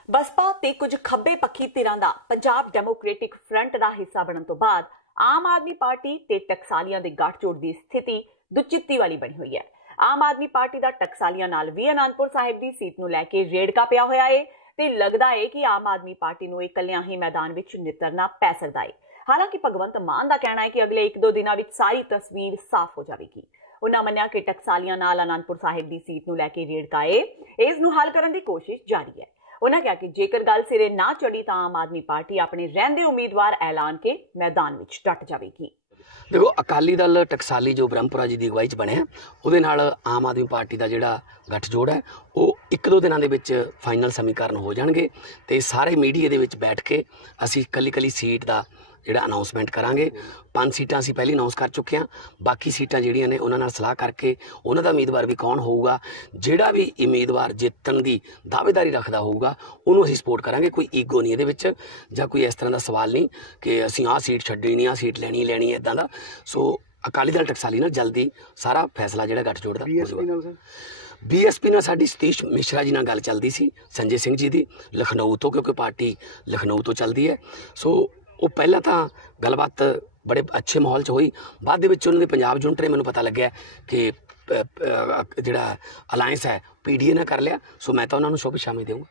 ਬਸਪਾ ਤੇ ਕੁਝ ਖੱਬੇ ਪੱਖੀ ਧਿਰਾਂ ਦਾ ਪੰਜਾਬ ਡੈਮੋਕ੍ਰੈਟਿਕ ਫਰੰਟ ਦਾ ਹਿੱਸਾ ਬਣਨ ਤੋਂ ਬਾਅਦ ਆਮ ਆਦਮੀ ਪਾਰਟੀ ਤੇ ਟਕਸਾਲੀਆਂ ਦੇ ਗੱਠਜੋੜ ਦੀ ਸਥਿਤੀ ਦੁਚਿੱਤੀ ਵਾਲੀ ਬਣੀ ਹੋਈ ਹੈ। ਆਮ ਆਦਮੀ ਪਾਰਟੀ ਦਾ ਟਕਸਾਲੀਆਂ ਨਾਲ ਵੀ ਅਨੰਦਪੁਰ ਸਾਹਿਬ ਦੀ ਸੀਟ ਨੂੰ ਲੈ ਕੇ ਰੇੜਕਾ ਪਿਆ ਹੋਇਆ ਹੈ ਤੇ ਲੱਗਦਾ ਹੈ ਕਿ ਆਮ ਆਦਮੀ ਪਾਰਟੀ ਨੂੰ ਇਕੱਲਿਆਂ ਹੀ ਮੈਦਾਨ ਵਿੱਚ ਨਿਤਰਨਾ ਪੈ ਸਕਦਾ ਹੈ। ਹਾਲਾਂਕਿ ਭਗਵੰਤ ਮਾਨ ਦਾ ਕਹਿਣਾ ਹੈ ਕਿ ਅਗਲੇ 1-2 ਦਿਨਾਂ ਵਿੱਚ ਸਾਰੀ ਤਸਵੀਰ ਸਾਫ਼ ਹੋ ਜਾਵੇਗੀ। ਉਹਨਾਂ ਮੰਨਿਆ ਕਿ ਟਕਸਾਲੀਆਂ ਨਾਲ ਅਨੰਦਪੁਰ ਸਾਹਿਬ ਦੀ ਸੀਟ ਨੂੰ ਲੈ ਕੇ ਰੇੜਕਾ ਹੈ, ਇਸ ਨੂੰ ਹੱਲ ਕਰਨ ਦੀ ਕੋਸ਼ਿਸ਼ ਜਾਰੀ ਹੈ। ਉਹਨਾਂ ਕਿਹਾ ਕਿ ਜੇਕਰ ਗੱਲ ਸਿਰੇ ਨਾ ਚੜੀ ਤਾਂ ਆਮ ਆਦਮੀ ਪਾਰਟੀ ਆਪਣੇ ਰਹਿੰਦੇ ਉਮੀਦਵਾਰ ਐਲਾਨ ਕੇ ਮੈਦਾਨ ਵਿੱਚ ਡਟ ਜਾਵੇਗੀ। देखो अकाली दल टकसाली जो ब्रह्मपुरा जी की अगवाई च बने ਉਹਦੇ ਨਾਲ आम आदमी पार्टी का ਜਿਹੜਾ ਗੱਠਜੋੜ है ਉਹ 1-2 ਦਿਨਾਂ ਦੇ ਵਿੱਚ ਫਾਈਨਲ ਸਮੀਕਰਨ ਹੋ ਜਾਣਗੇ ਤੇ ਸਾਰੇ ਮੀਡੀਆ ਦੇ ਵਿੱਚ ਬੈਠ ਕੇ ਅਸੀਂ ਕੱਲੀ ਸੀਟ ਦਾ ਜਿਹੜਾ ਅਨਾਉਂਸਮੈਂਟ ਕਰਾਂਗੇ। 5 ਸੀਟਾਂ ਅਸੀਂ ਪਹਿਲੀ ਅਨਾਉਂਸ ਕਰ ਚੁੱਕੇ ਹਾਂ, ਬਾਕੀ ਸੀਟਾਂ ਜਿਹੜੀਆਂ ਨੇ ਉਹਨਾਂ ਨਾਲ ਸਲਾਹ ਕਰਕੇ ਉਹਨਾਂ ਦਾ ਉਮੀਦਵਾਰ ਵੀ ਕੌਣ ਹੋਊਗਾ, ਜਿਹੜਾ ਵੀ ਉਮੀਦਵਾਰ ਜਿੱਤਣ ਦੀ ਦਾਅਵੇਦਾਰੀ ਰੱਖਦਾ ਹੋਊਗਾ ਉਹਨੂੰ ਅਸੀਂ ਸਪੋਰਟ ਕਰਾਂਗੇ। ਕੋਈ ਈਗੋ ਨਹੀਂ ਇਹਦੇ ਵਿੱਚ ਜਾਂ ਕੋਈ ਇਸ ਤਰ੍ਹਾਂ ਦਾ ਸਵਾਲ ਨਹੀਂ ਕਿ ਅਸੀਂ ਆਹ ਸੀਟ ਛੱਡਣੀ ਨਹੀਂ, ਆਹ ਸੀਟ ਲੈਣੀ ਹੈ, ਇੱਦਾਂ ਦਾ। ਸੋ ਅਕਾਲੀ ਦਲ ਟਕਸਾਲੀ ਨਾਲ ਜਲਦੀ ਸਾਰਾ ਫੈਸਲਾ ਜਿਹੜਾ ਗੱਠਜੋੜ ਦਾ ਹੋ ਜਾਊਗਾ। BSP ਨਾਲ ਸਾਡੀ ਸਤੀਸ਼ ਮਿਸ਼ਰਾ ਜੀ ਨਾਲ ਗੱਲ ਚੱਲਦੀ ਸੀ, ਸੰਜੇ ਸਿੰਘ ਜੀ ਦੀ ਲਖਨਊ ਤੋਂ, ਕਿਉਂਕਿ ਪਾਰਟੀ ਲਖਨਊ ਤੋਂ ਚੱਲਦੀ ਹੈ। ਸੋ ਉਹ ਪਹਿਲਾਂ ਤਾਂ ਗੱਲਬਾਤ ਬੜੇ ਅੱਛੇ ਮਾਹੌਲ 'ਚ ਹੋਈ, ਬਾਅਦ ਦੇ ਵਿੱਚ ਉਹਨਾਂ ਦੇ ਪੰਜਾਬ ਯੂਨਿਟ ਨੇ ਮੈਨੂੰ ਪਤਾ ਲੱਗਿਆ ਕਿ ਜਿਹੜਾ ਅਲਾਇੰਸ ਹੈ PDA ਨਾਲ ਕਰ ਲਿਆ। ਸੋ ਮੈਂ ਤਾਂ ਉਹਨਾਂ ਨੂੰ ਸ਼ੁਭ ਸ਼ਾਮੀ ਦੇਵਾਂਗਾ।